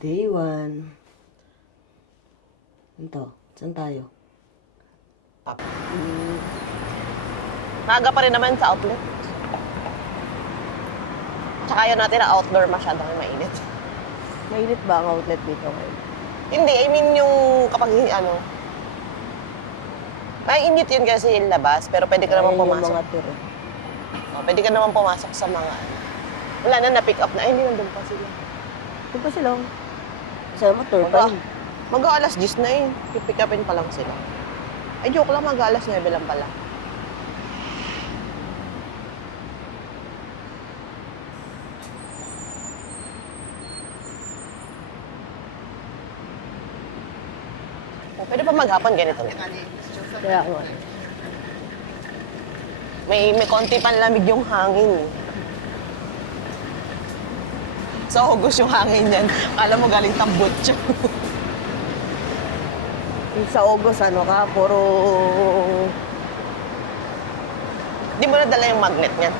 Day 1. Ito, saan tayo? Maaga pa rin naman sa outlet. Tsaka yun natin na outdoor masyadong mainit. Mainit ba ang outlet dito ngayon? Hindi, I mean yung kapag mainit yun kasi yung labas, pero pwede ka naman Ayun yung pumasok. mga tiro. Pwede ka naman pumasok sa mga wala na, na-pick up na. Ay, hindi nandun pa sila. Ito pa sila. Sa motor pa yun. Mag-aalas 10 na yun. Pick upin pa lang sila. Ay, joke lang, mag-aalas 9 lang pala. Pwede pa maghapon ganito. Kaya nga. May konti panlamig yung hangin. Sa August yung hangin yan. Alam mo galing tambutso. Yung sa August, ano ka, puro... Di mo na dala yung magnet niyan?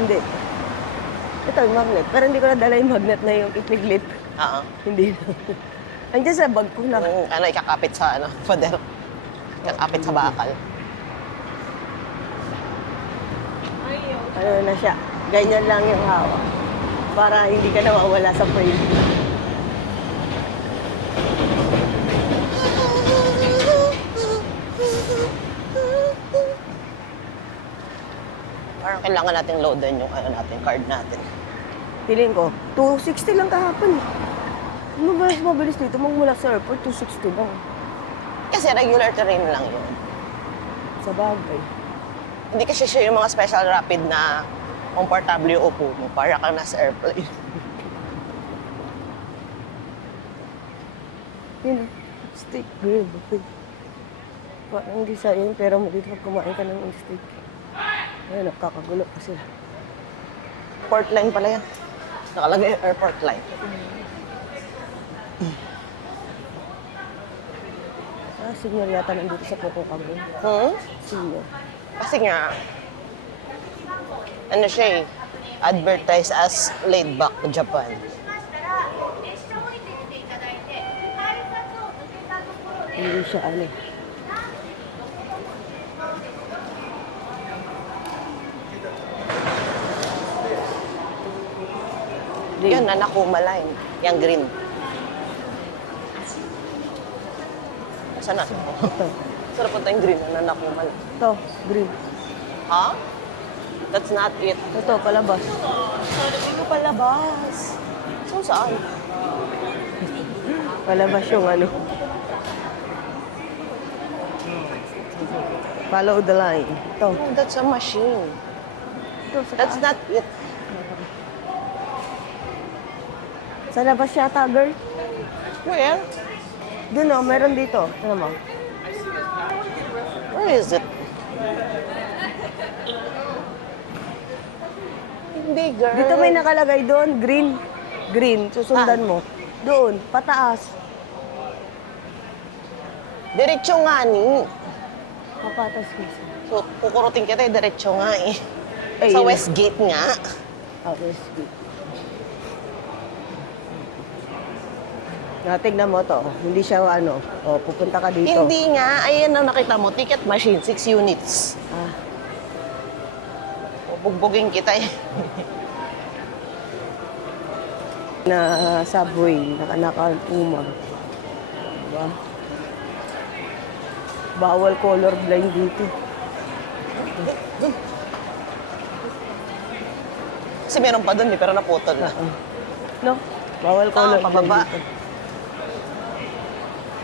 Hindi. Ito yung magnet. Pero hindi ko na dala yung magnet na yung ipiglit. Oo. Hindi na. Andiyan sa bag ko na. Yung ikakapit sa pader. Ikakapit sa bakal. Ano na siya. Ganyan lang yung hawak. Para hindi ka nawawala sa frame. Parang kailangan natin loadan yung card natin. Feeling ko, 260 lang kahapon eh. Mabilis dito. Magmula sa airport, 260 lang. Kasi regular terrain lang yun. Sa bagay. Hindi kasi siya yung mga special rapid na komportable yung upo mo para kang nasa airplane. Yun, steak grill buffet. Parang hindi sa yun, pero dito pag kumain ka ng steak. Ayun, nakakagulo pa sila. Port line pala yan. Nakalagay yung airport line. Senior yata nandito sa Coco Cabo. Senior. Kasi nga, siya advertised as laid back Japan. Hindi siya Yun, Nanakuma line. Yung green. Saan na? Sarap punta yung green na Nanakuma line. Ito, green. Ha? That's not it. Ito, palabas. Ano palabas? So, saan? Palabas yung Follow the line. Ito. Oh, that's a machine. Ito sa That's not it. Sa labas yata, girl. Where? Doon meron dito. Ano mo? Where is it? Hindi, girl. Dito may nakalagay doon, green. Green, susundan mo. Doon, pataas. Diretso nga ni. Papatas kasi. So, kukurutin kita diretso nga eh. Ay, Sa yun. Westgate nga. Westgate. Tignan mo to. Hindi siya pupunta ka dito. Hindi nga. Ayan ang nakita mo. Ticket machine, 6 units. Bugbugin kita eh. Na subway, naka-umag. Diba? Bawal colorblind dito. Kasi meron pa doon eh, pero naputol na. No? Bawal colorblind pababa. dito.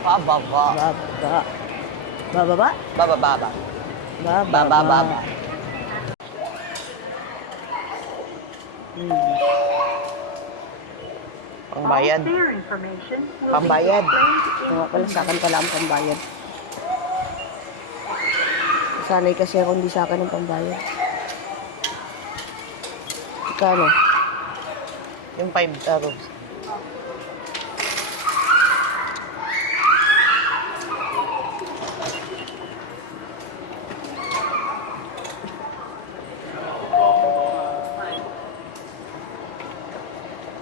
Bababa. Bababa. Bababa? Bababa. Bababa. Bababa. Pambayad. Pambayad. Kung pala sa akin pala ang pambayad. Sanay kasi ako hindi sa akin ang pambayad. Kano? Yung 5 taros.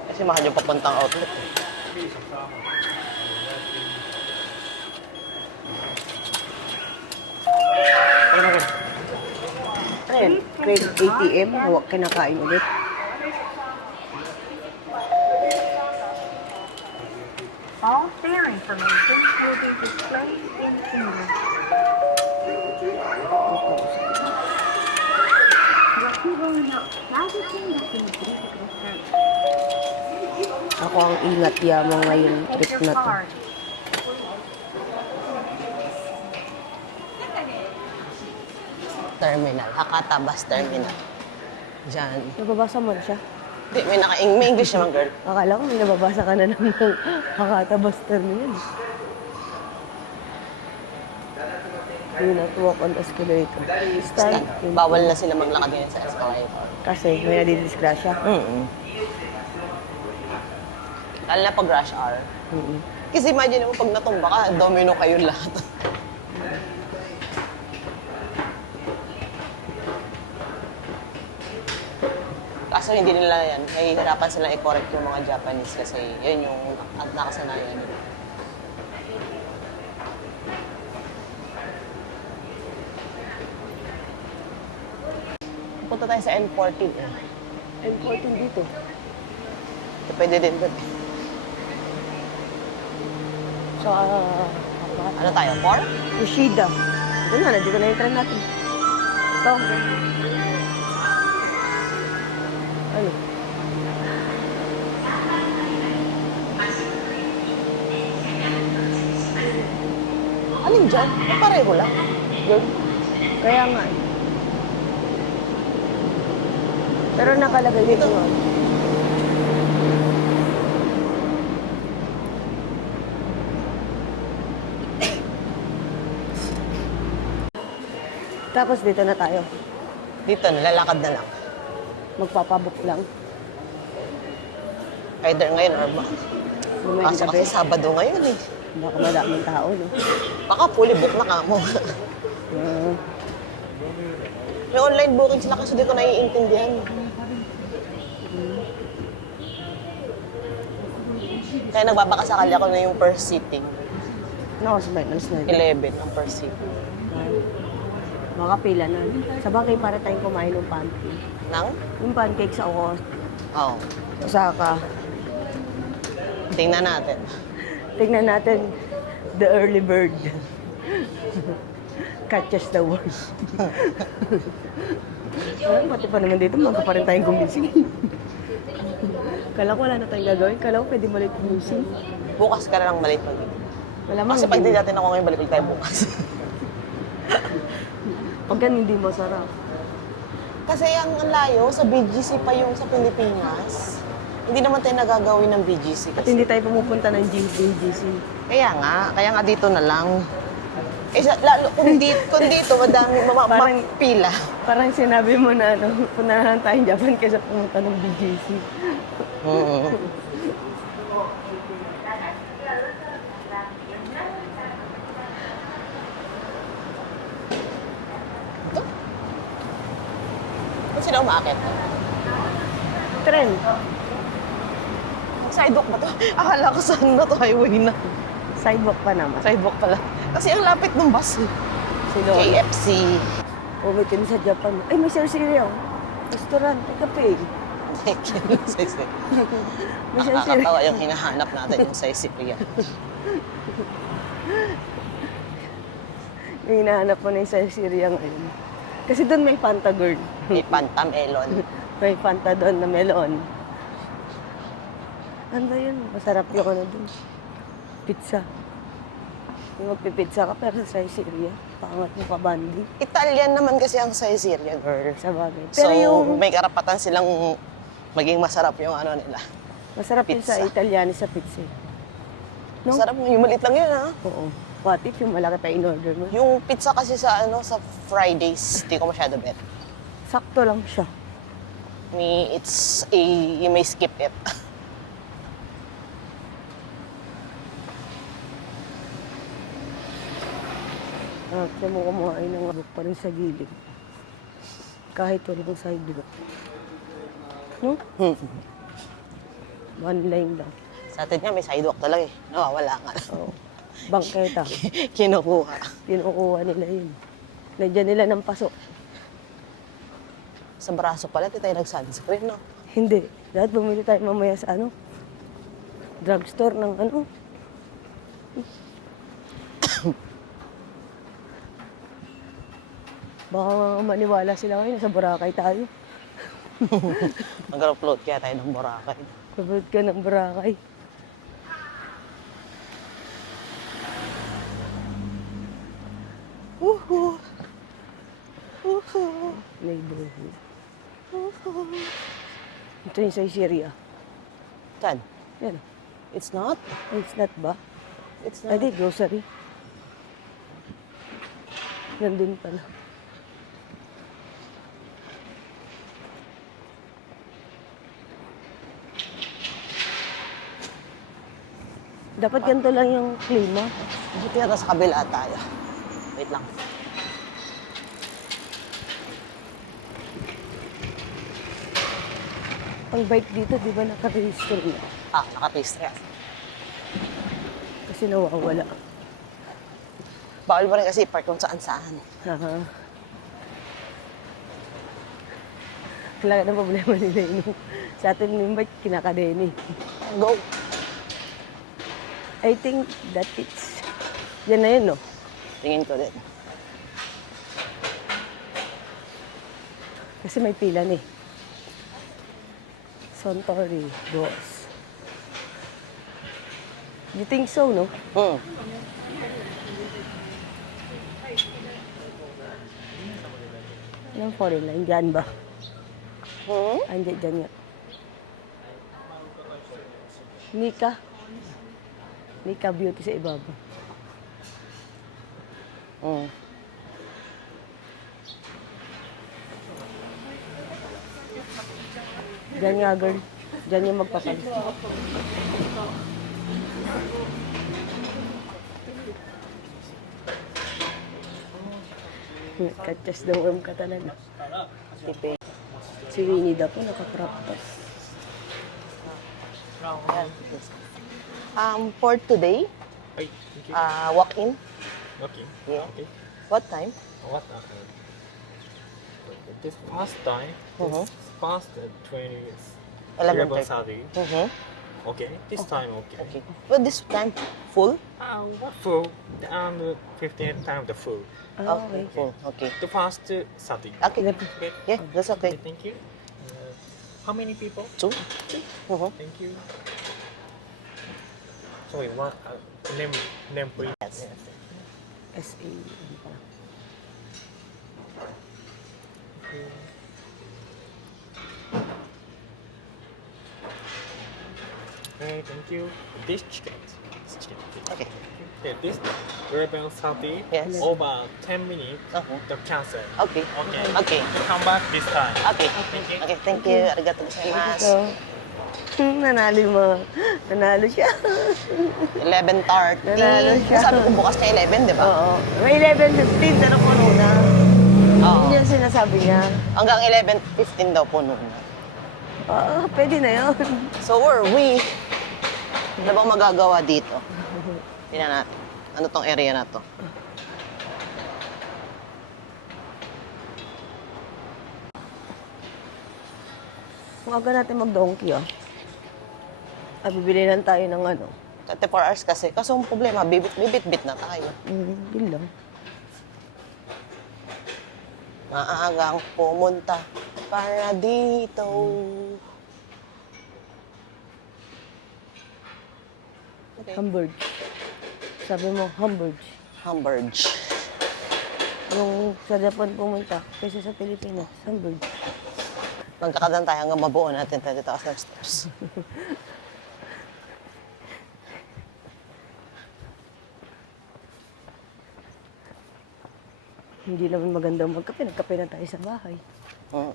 Kasi mahal yung papuntang outlet. Ayun, grade ATM, huwag kinakain ulit. All fare information will be displayed in English. Ako ang ingat yamo ngayon trip Your na to. card. Terminal. Hakata Bus Terminal. Diyan. Nababasa mo na siya? Hindi, may English naman, girl. Akala ko may nababasa ka na ng Hakata Bus Terminal. Do not walk on the escalator. Stand. Bawal na sila maglakad ngayon sa escalator. Kasi may nadidisgrasya. Lalo na pag rush hour. Mm-mm. Kasi imagine mo, pag natumba ka, domino kayo lahat. Kaso hindi nila yan. Nahihirapan silang i-correct yung mga Japanese kasi yun yung nakasanayan nila. Punta tayo sa N14 eh. M14 dito. Pwede din doon. Sa Ano tayo? 4? Yoshida. Doon na, nandito na yung tren natin. Ito. Ano? Alin dyan? Pareho lang. Yun. Kaya nga eh. Pero nakalagay dito nga. Tapos dito na tayo. Dito, lalakad na lang. Magpapabook lang. Either ngayon or ba? Mamaya Kaso gabi. kasi Sabado ngayon eh. Baka madaming tao, no? Baka fully book na ka mo. Ah, May online booking sila kasi di ko naiintindihan. Kaya nagbabakasakali ako na yung per sitting. Nakas ba? Alas na. 11 ang per sitting. Baka pila na. Sa bagay, para tayong kumain ng pancake. Nang? Yung pancake sa Ocos. Oo. Osaka. Tingnan natin. Tingnan natin the early bird. Catches the worm. Ay, pati pa naman dito, magka pa rin tayong gumising. Kala ko wala na tayong gagawin. Kala ko pwede malit gumising. Bukas ka na lang balik mag Malamang Kasi pag hindi. di natin ako ngayon, balik ulit tayo bukas. Pag yan, hindi masarap. Kasi ang layo, sa BGC pa yung sa Pilipinas. Hindi naman tayo nagagawin ng BGC. At Kasi. hindi tayo pumupunta ng GC. Kaya nga dito na lang. Eh, lalo, kung dito, madami, Parang- pila. Parang sinabi mo na, ano, punahan tayong Japan kaysa pumunta ng BGC. Oo. Ito? Kung sila umakit? Tren. Sidewalk ba to? Akala ko saan na to, highway na. Sidewalk pa naman. Sidewalk pala. Kasi ang lapit ng bus eh. Silo. KFC. Umitin sa Japan. Ay, may sir-siriya. Restaurant, kape. May sir-siriya. Nakakatawa yung hinahanap natin yung sa Cyprian. May hinahanap mo na yung sir-siriya ngayon. Kasi doon may Fanta girl. May Fanta Melon. May Fanta doon na melon. Ano ba yun? Masarap yung ano doon. Pizza. Yung magpipizza ka pero sa sir-siriya. Pangat mo kabandi. Italian naman kasi ang Caesarea, girl. Sa bagay. So, Pero yung may karapatan silang maging masarap yung ano nila. masarap yung sa pizza. Italiano sa pizza. No? Masarap yung maliit lang yun, ha? Oo. What if yung malaki pa in-order mo? Yung pizza kasi sa ano sa Fridays, hindi ko masyado bet. Sakto lang siya. It's a, you may skip it. Kaya mo kumain ng abok pa rin sa gilid. Kahit walang sidewalk. No? One line lang. Sa atin nga, may sidewalk talaga eh. Nawawala nga. Oo. Bangketa. Kinukuha. Kinukuha nila yun. Nandiyan nila ng pasok. Sa braso pala, di tayo nag-sunscreen, no? Hindi. Dapat bumili tayo mamaya sa ano? Drugstore ng ano? Baka maniwala sila ngayon, nasa Boracay tayo. Mag-upload kaya tayo ng Boracay. Kapag ka ng Boracay. Woohoo! Neighborhood. Ito yung sa Syria. Saan? Yan. It's not? It's not ba? It's Ay, not. di, grocery. Nandun pala. Dapat ganito lang yung klima. Buti yata sa kabila tayo. Wait lang. Ang bike dito, di ba naka-register na? Ah, naka-register. Kasi nawawala. Bawal mo rin kasi park kung saan-saan. Haha. Wala na problema nila yun. Sa atin yung bike, kinakadeni. Go! I think that it's... Yan na yun, no? Tingin ko din. Kasi may pila ni. Suntory, boss. You think so, no? Hmm. Yung foreign line, dyan ba? Hmm? Andiyan, dyan nga. Nika. Nika Beauty sa ibaba. Hmm. Dyan nga, girl. Dyan yung magpapalit. Katchas daw ang ka talaga. Tipe. Si Winnie da po, nakakrop top. For today, Hey, thank you. walk-in. Okay. Yeah. Okay. What time? What? This past time. Mhm. This past 20. 11:30. 11:30. Mm-hmm. Okay. This time. Okay. Okay. Well, this time, full? What full? 15 time the full. Ah, okay. Full. Okay. The past 30. Okay. Okay. Yeah, that's okay. Thank you. How many people? 2? Mm-hmm. Thank you. Sorry, what? Name please. Yes. SA. ano pala. Okay, thank you. This chicken. Okay. Okay, this Rebel 30. Yes. Over 10 minutes. Uh-huh. The cancel. Okay. Okay. Okay. To come back this time. Okay. Thank you. Okay, thank you. Arigato gozaimasu. So, nanalo yung mga... Nanalo siya. 11:30. Nanalo siya. Sabi ko bukas na 11, di ba? Oo. May 11:15, pero puno na. Oo. Yun yung sinasabi niya. Hanggang 11:15 daw puno na. Pwede na yun. So where are we? Ano bang magagawa dito? Tingnan natin. Ano tong area na to? Kung aga natin mag-donkey, ah. Bibili lang tayo ng ano. 24 hours kasi. Kaso ang problema, bibit-bit na tayo. Yun lang. Maagang pumunta para dito. Okay. Hamburg. Sabi mo, Hamburg. Hamburg. Yung sa Japan pumunta, kaysa sa Pilipinas, Hamburg. Magkakadan tayo hanggang mabuo natin 30,000 steps. Hindi naman maganda magkape. Nagkape na tayo sa bahay. Mm.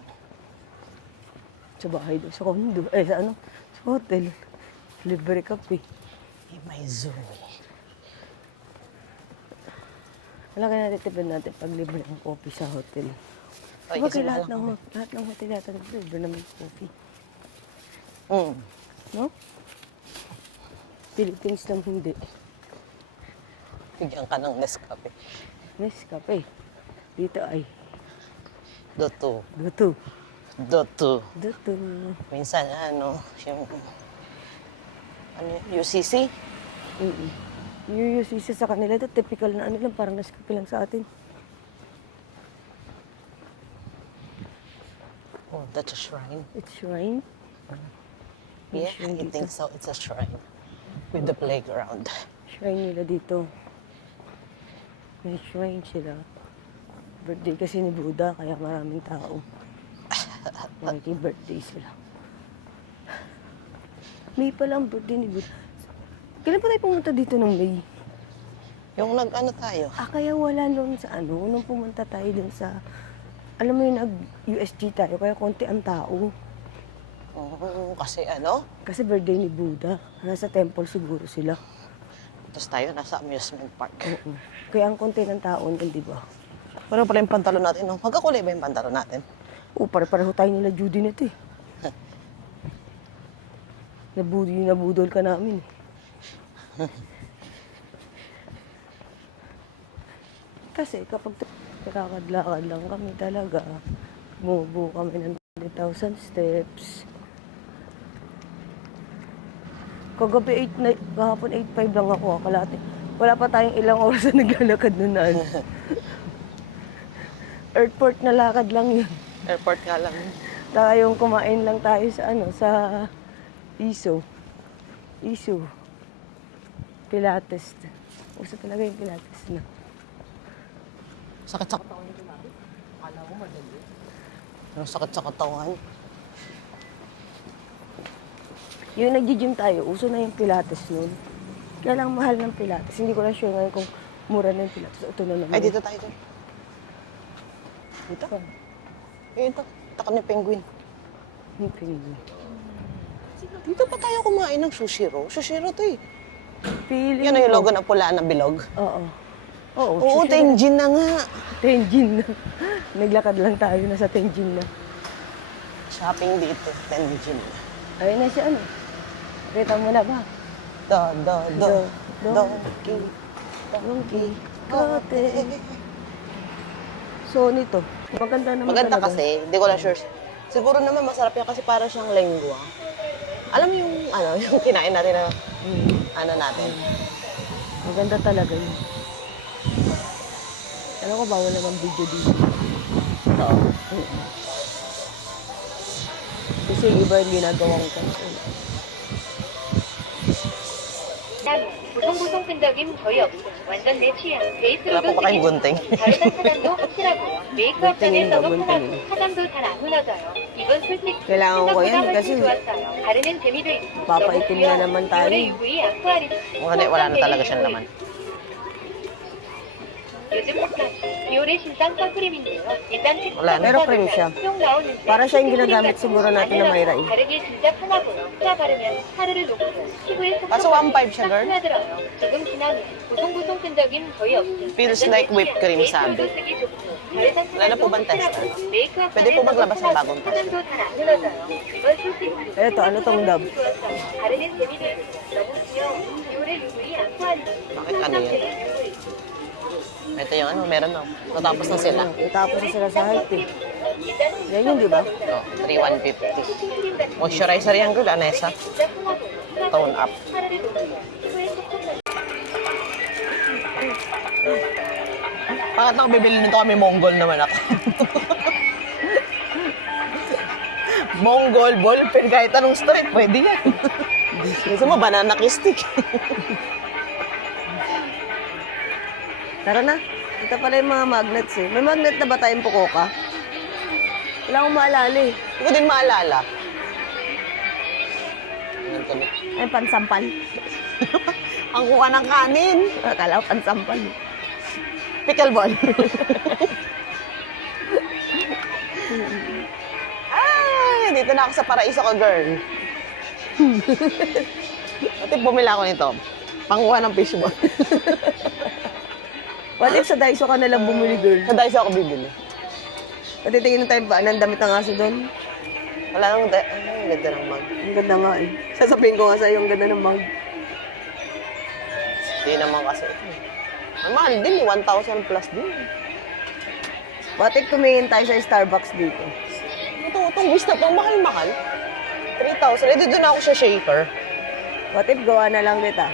Sa bahay doon, sa condo. Sa ano? Sa hotel. Libre kape. May Zoe. Wala ka natitipid natin pag libre ang coffee sa hotel. Ay, Diba kasi kay lahat mahal ng hotel yata libre naman yung coffee. Mm. No? Philippines lang hindi. Bigyan ka ng Nescafe. Nescafe. Dito ay Doto. Duto. Doto. Duto. Minsan, yung, UCC? Yung UCC sa kanila, ito typical na ano lang, parang Nescafe lang sa atin. Oh, that's a shrine. It's shrine. Yeah, shrine I dito. think so. It's a shrine. With the playground. Shrine nila dito. May shrine sila. Birthday kasi ni Buddha, kaya maraming tao. Birthday sila. May pala ang birthday ni Buddha. Kailan pa tayo pumunta dito ng May? Yung nag-ano tayo? Kaya wala noon sa nung pumunta tayo dun sa, alam mo yung nag-USG tayo, kaya konti ang tao. Oh, kasi Kasi birthday ni Buddha. Nasa temple siguro sila. tapos tayo nasa amusement park. Oo. Kaya ang konti ng tao doon, di ba? Paano pala yung pantalon natin? No? Magkakulay ba yung pantalon natin? Oo, pare-pareho tayo nila Judy nito eh. Nabudol ka namin eh. Kasi kapag lakad-lakad lang kami talaga, bumubuo kami ng 20,000 steps. Kagabi kahapon 8:05 lang ako, kalate. Wala pa tayong ilang oras na naglalakad nun na ano. Airport na lakad lang yun. Airport nga lang. Tayong kumain lang tayo sa sa Iso. Pilates. Uso talaga yung Pilates na. Sakit sa katawan nito natin. Akala mo madali. Pero sakit sa katawan. Yung nag-gym tayo, uso na yung Pilates nun. Kaya lang mahal ng Pilates. Hindi ko na sure ngayon kung mura na yung Pilates. Ito na naman. Ay, dito tayo. Dito? Ito. Ito ni Penguin. Yung Penguin. Dito pa tayo kumain ng sushiro. Sushiro to eh. Feeling Yan yung ko- logo na pula na bilog. Oo. Oo, Oo, sushi na. Tenjin na nga. Tenjin na. Naglakad lang tayo na sa Tenjin na. Shopping dito. Tenjin. Ayun na siya ano. Kita mo na ba? Donkey. Donkey Kote. So nito, maganda naman Maganda talaga. kasi. Hindi ko lang sure. Siguro naman masarap yan kasi para siyang lengua. Alam mo yung, yung kinain natin na, natin. Maganda talaga yun. Alam ko bawal naman video dito. Ito. Kasi iba yung ginagawang content. 보송보송 끈적임 거의 없음. 완전 내 취향. Wala 베이스로도 po ba kayong 쓰긴 gunting? 다르단 차감도 확실하고요. 메이크업 전에 gunting인가, 써도 편하고 gunting인. 차감도 잘 안 무너져요. 이건 솔직히 Kailangan ko yan, 생각보다 kasi 훨씬 좋았어요. 바르는 재미도 있고 papaitim na naman tayo. 올해 UV 아쿠아리스 Wala na talaga siyang laman. 요즘 핫한 비올의 신상 선크림인데요. 일단 Wala na. Pero cream siya. 뿅 나오는데 Para siya yung ginagamit siguro natin na Mayra eh. 바르기 진짜 편하고요. 자 바르면 하루를 놓고 피부에 쏙쏙 Kaso 1.5 siya, girl? 스며들어요. 조금 지나면 보송보송 끈적임 거의 없음. Feels 완전 like 내 whipped 취향. cream, 메이크업도 sabi. 쓰기 좋고, 다르단 Wala na po bang 차감도 tester? 확실하고요. 메이크업 Pwede po 전에 maglabas ng 써도 bagong 편하고, 차감도 잘 안 무너져요. 이건 솔직히 Eto, ano tong dab? 좋았어요. 바르는 재미도 있고 너무 귀여운 비올의 UV 아쿠아리스. Bakit ano yan? Ito yung meron na. Natapos na sila. Natapos na sila sa hype eh. Yan yun, di ba? Oh, 3,150. Moisturizer yan, girl. Anessa. Tone up. Bakit ako bibili nito kami Mongol naman ako? Mongol, ballpen, kahit anong street, pwede yan. Gusto mo, banana stick. Tara na. Ito pala yung mga magnets eh. May magnet na ba tayong Pukoka? Wala akong maalala eh. Hindi ko din maalala. Ganito na. Ay, pansampal. Ang kuha ng kanin. Akala ko pansampal. Pickleball. Ay, dito na ako sa paraiso ko, girl. Ate, bumila ako nito. Panguha ng fishball. What if sa Daiso ka nalang bumili, girl? Sa Daiso ako bibili. Patitingin tayo ba ng damit ng aso doon? Wala nang ang ganda ng mug. Ang ganda nga eh. Sasabihin ko nga sa'yo, ang ganda ng mug. Hindi naman kasi. Ang mahal din, 1,000 plus din. Batik tumingin tayo sa Starbucks dito. Itong wish na to, mahal-mahal. 3,000. Eh, doon ako sa shaker. What if gawa na lang kita?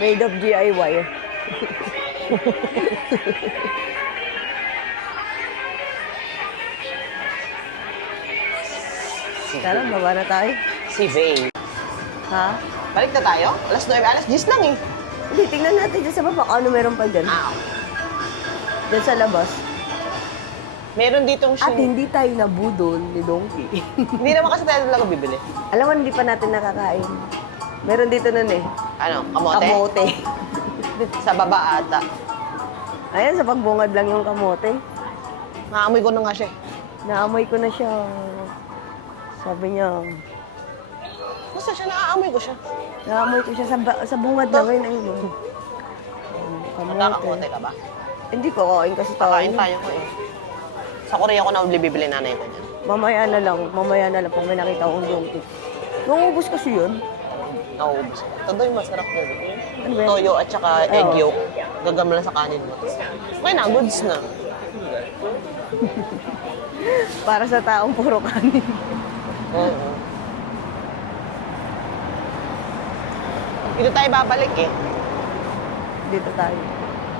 Made of DIY. Tara, baba na tayo. Si Vay. Ha? Balik na tayo? Alas 9, alas 10 lang eh. Hindi, tingnan natin dyan sa baba. Ano meron pa dyan? Ah, Dyan sa labas. meron ditong At hindi tayo nabudol ni Donkey. Hindi naman kasi tayo talaga bibili. Alam mo, hindi pa natin nakakain. Meron dito nun eh. Ano, kamote? Kamote. Sa baba ata. Ayan, sa pagbungad lang yung kamote. Naamoy ko na nga siya. Naamoy ko na siya. Sabi niya, Basta siya, naaamoy ko siya. naamoy ko siya sa bungad lang ngayon. Ayun, oh. Magkakamote ka ba? Hindi ko kain kasi Kakain tayo. tayo ko eh. Sa Korea ko na bibili nanay ko niyan. Mamaya na lang pag may nakita akong Donkey. Nungubos kasi yun. Nauubos ko. Ito daw yung masarap na rin. Ano ba yan? Toyo at saka egg Oo. yolk. Gagam lang sa kanin mo. Okay na, goods na. Para sa taong puro kanin. Oo. Dito tayo babalik eh. Dito tayo.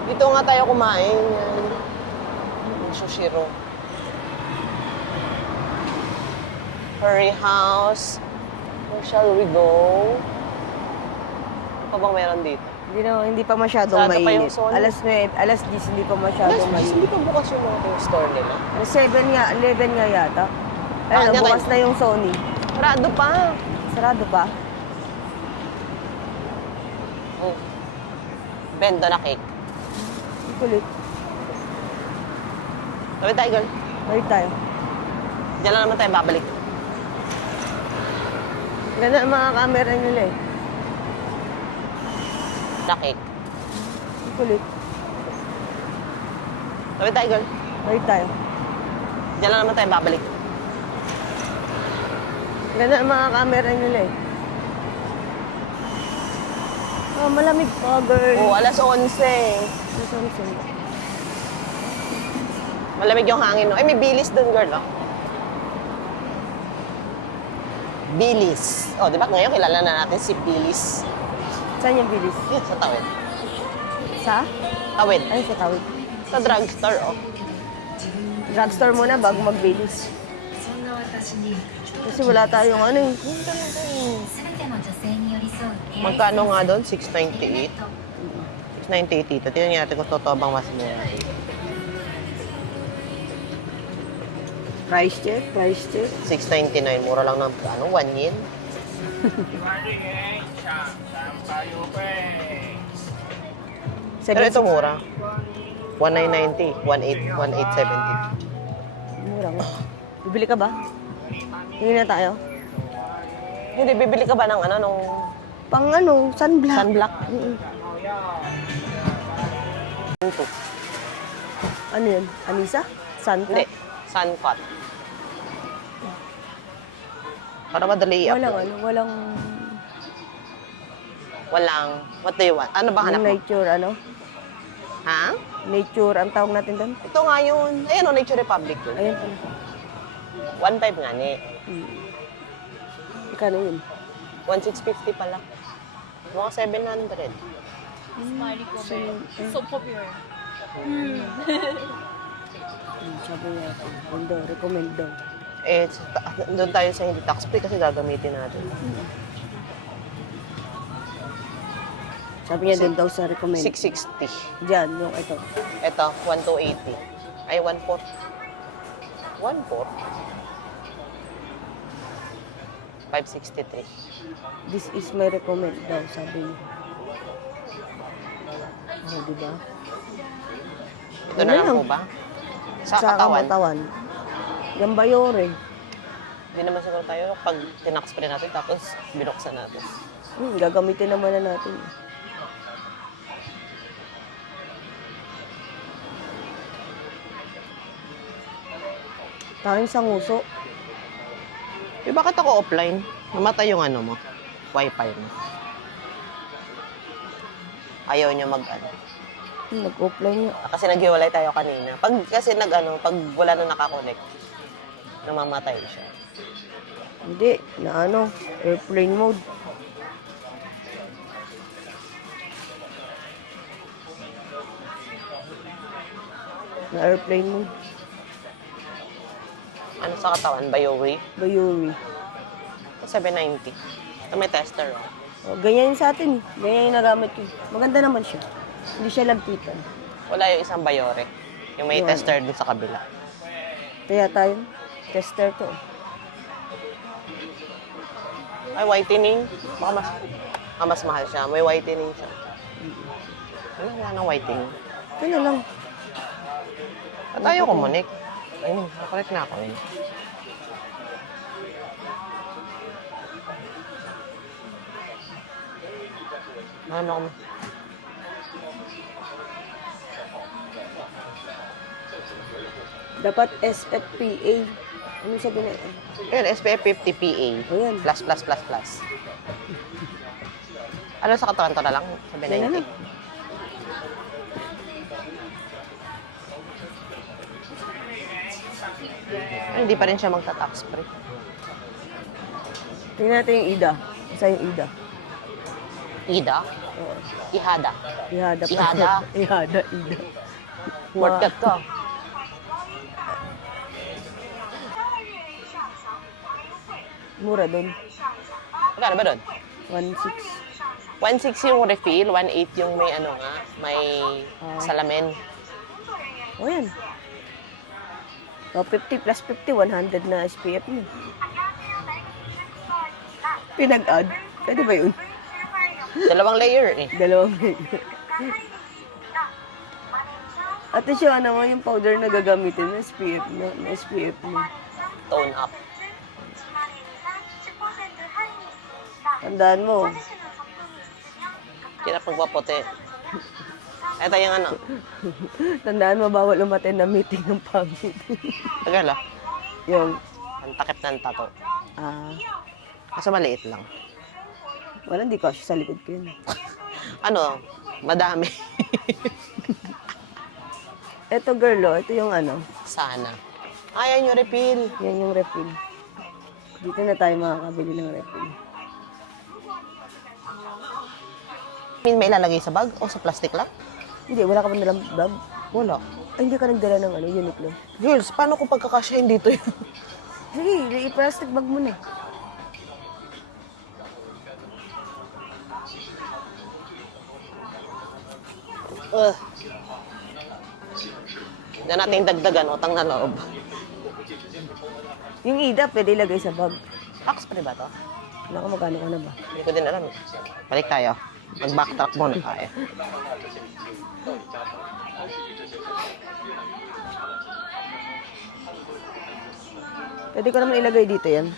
Dito nga tayo kumain. Yan. Sushiro. Curry house. Where shall we go? Ano pa bang meron dito? Hindi pa masyadong Sarado pa yung mainit. Sony. Alas 10, hindi pa masyadong Alas, mainit. hindi pa bukas yung mga store nila. Alas 7 nga, 11 nga yata. Ayun, niya bukas tayo. na yung Sony. Sarado pa. Sarado pa. Oh. Bento na cake. Kulit. Sabi tayo, girl. Balik tayo. Diyan lang naman tayo babalik. Ganda ang mga camera nila eh. Na cake. Kulit. Sabi tayo, girl. Balik tayo. Diyan lang naman tayo babalik. Ganda ang mga camera nila eh. Oh, malamig pa, girl. Oh, alas 11. Samsung. Malamig yung hangin, no? Ay, may bilis dun, girl, no? Bilis. Oh, di ba? Ngayon, kilala na natin si Bilis. Saan yung bilis? Yun, sa tawid. Sa? Tawid. Ay, sa tawid. Sa drugstore, oh. Drugstore muna bago magbilis. Kasi wala tayong ano eh. Magkano nga doon? 698. 698 dito. Tingnan natin kung totoo bang mas mura. Price check, price check. 699. Mura lang ng, 1 yen. Pero ito mura. 1990. 1870. Mura nga. Bibili ka ba? Tingin na tayo. Hindi, bibili ka ba ng nung Pang ano, sunblock. sunblock? Ito. Ano yun? Anisa? Santa? Hindi. Suncut. Para madali i-upload. Walang, What do you want? Ano ba hanap yung mo? nature, ano? Ha? Nature, ang tawag natin doon? Ito nga yun. Ayan o, Nature Republic yun. Ayun pala. 1.5 nga ni. Ikano yun? 1,650 pala. Mga 700. So popular. Sabi niya, ganda, recommend daw. Eh, doon tayo sa hindi tax free kasi gagamitin natin. Sabi niya doon daw sa recommend. 660. Diyan, yung ito. Ito, 1,280. Ay, 1,400. 1,400? 563. This is my recommend daw, sabi niya. Oh, diba? Ito na lang po ba? Sa katawan. Yung bayore. Hindi naman siguro tayo pag tinax free natin tapos binuksan natin. Gagamitin naman na natin. Tayong sa nguso. Eh, bakit ako offline? Namatay yung mo, wifi mo. Ayaw niya mag-ano. Nag-offline nga. Kasi naghiwalay tayo kanina. Pag wala na nakakonect, namamatay siya. Hindi, na ano, airplane mode. Na airplane mode. Ano sa katawan? Bioway? Bayuri. 790. Ito may tester, oh. O, ganyan yun sa atin eh. Ganyan yung nagamit ko. Maganda naman siya. Hindi siya lampitan. Wala yung isang Bayore. Yung may Yung tester dun sa kabila. Kaya tayo, tester to. Ay, whitening. Baka mas mahal siya. May whitening siya. Wala ng whitening. Ito na lang. At tayo kumunik. Ayun, nakorek na ako eh. Ano ako? Dapat SFPA. Ano sabi na ito? Ayun, SPF 50 PA. Ayan. Plus. Ano sa katawan to na lang? Sabi na Yan na yun. lang. Ay, hindi pa rin siya magta-tax free. Tingnan natin yung IDA. Isa yung IDA. Ida? Oo. Ihada. Ihada pa. Ihada? Ihada, IDA. Shortcut ka. Mura doon. Magkano ba doon? 1.6. 1.6 yung refill, 1.8 yung may ano nga, may salamin. O yan. O, 50 plus 50, 100 na SPF mo. Pinag-add. Pwede ba yun? Dalawang layer eh. Dalawang At siya, ano mo, yung powder na gagamitin na SPF na SPF mo. Tone up. Tandaan mo, Hirap magpaputi. Ito yung ano. tandaan mo, bawal umaten na meeting ng pangit. Tagal ah. Yung, Ang takip ng tato. ah, Kasi maliit lang. wala, hindi ko sa likod ko yun. Ano? Madami. Ito girl, oh, ito yung ano, Sana. Ayaw nyo refill. yan yung refill. Dito na tayo makakabili ng refill. May ilalagay sa bag o sa plastic lang? Hindi, wala ka ba nalang bag? Wala. Ay, hindi ka nagdala ng ano, Uniqlo. Jules, paano kung pagkakasyahin dito yun? Sige, i-plastic bag mo na. Diyan natin dagdagan, utang na loob. Yung IDA, pwede ilagay sa bag. Tax pa rin ba to? Wala ka, magkano ka na ba? Hindi ko din alam. Balik tayo. Mag-backtrack muna tayo. Pwede ko naman ilagay dito yan.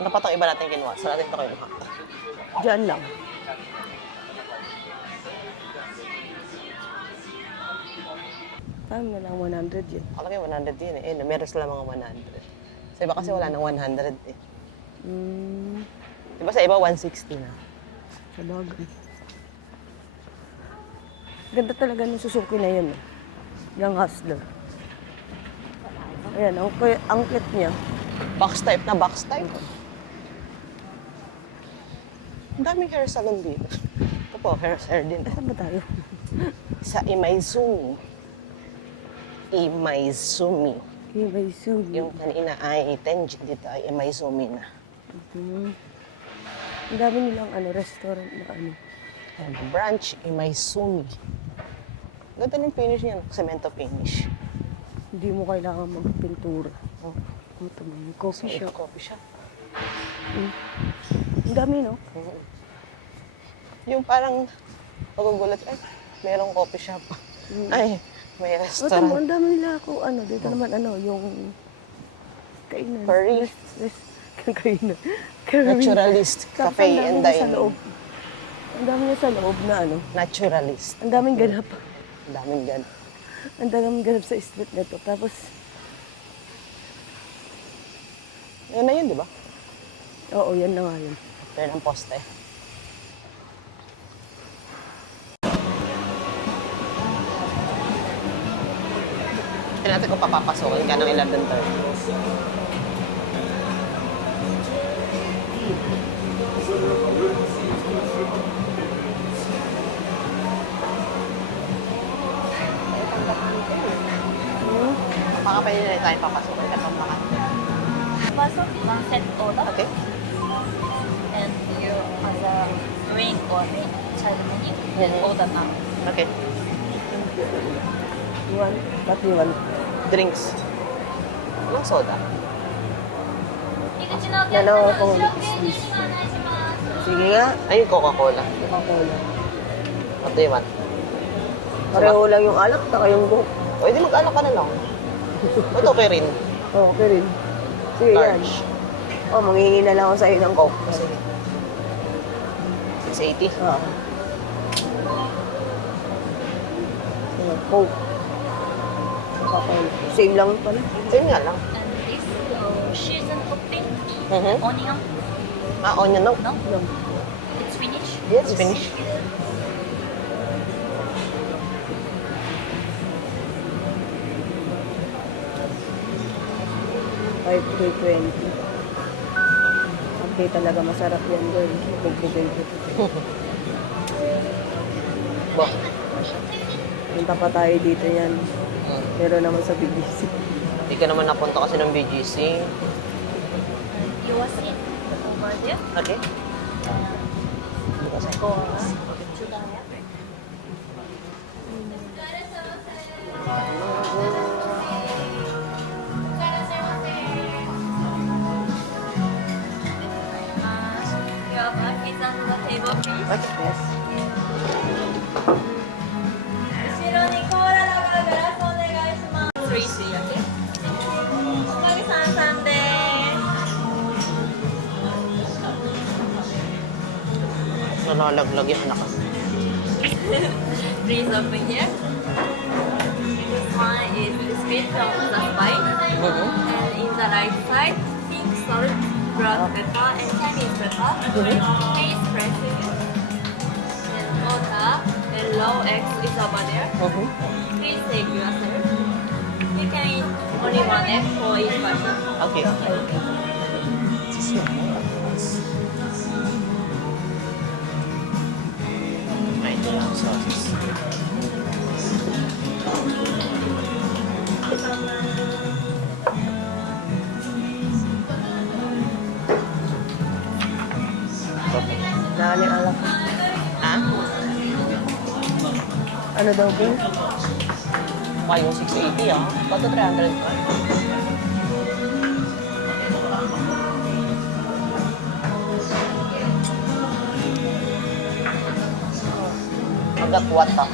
Ano pa itong iba natin kinuha? Saan natin ito kinuha? Diyan lang. Paano na lang 100 yun? Alam mo, 100 yun eh. Meron sila mga 100. Sa iba kasi wala nang 100 eh. Diba sa iba 160 na? Sa bagay. Ganda talaga ng Suzuki na yun. Yung Hustler. Ayan, ang cute niya. Box type na box type. Ang daming hair salon dito. Ito po, hair din. Saan ba tayo? Sa Imaizumi. Imaizumi. Imaizumi. Yung kanina ay Tenji, dito ay Imaizumi na. Ang dami nilang restaurant na ano. Ayan, branch Imaizumi. Ganda ng finish niya, cemento finish. Hindi mo kailangan magpintura. Oh, ito may coffee shop. Coffee shop. Ang dami, no? Yung parang magugulat, ay, merong coffee shop. Ay, may Ito mo, restaurant. ang dami nila ako, dito naman, yung kainan. Curry. Kainan. Curry. Naturalist Tapos Cafe ang dami and niya sa Dining. loob. Ang dami niya sa loob na Naturalist. ang daming ganap. Ang daming gan. Ang daming ganap sa street na to. Tapos, Yan na yun, di ba? oo, yan na nga yun. After ng poste. Hanapin natin kung papapasokin ka ng 11:30. Baka pwede na tayo papasokin ka ng mga. Pasok, one set order, Okay? and you have a drink or main side menu, then Mhm. order now. Okay. One. What do you want? Drinks. Anong soda? Dalawa pong squeeze. Sige nga. Ay, Coca-Cola. Coca-Cola. What do you want? Pareho lang yung alak, taka yung buhok. O, hindi mag-alak ka na lang. Ba't okay rin? Oo, okay rin. Sige, yan. Large. Oh, manghihingi na lang ako sa'yo ng Coke. coke. Sige. 680. Oo. Coke. Coca-Cola. Same lang pala. Same nga lang. And this season topping, Mhm. onion, Ah, onion no? no? No. It's finished. Yes, finish. Five to 20. Okay, talaga masarap yan doon. Bugbugin ko. Ba? Punta pa tayo dito yan. Pero naman sa BBC. Hindi ka naman napunta kasi ng BGC. Your seat over there. Okay? Go around to the left. Your bag is on the table, please. Okay. Yes. 後ろにコーラのガラスお願いします。3 okay? おかげさんさんです。 Nalalaglag yung anak ko. Please open here. This one is biscuit from the spine. And in the right side, pink salt, black pepper, and Chinese pepper. Please press it. And water and raw eggs is over there. Please take yourself. You can eat only one egg for each person. Okay. Ay, ito lang sauces. Nani alak. Ha? Ano daw, King? Baka yung 680 ah. Ba't 300 pa? Magkatwat ah.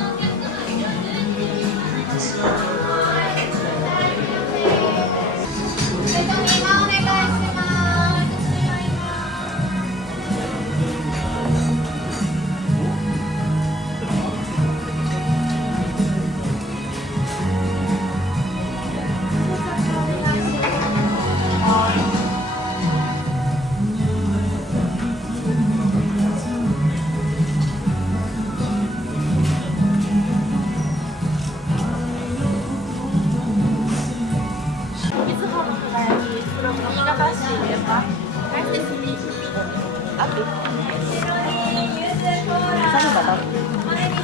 Saan ba daw?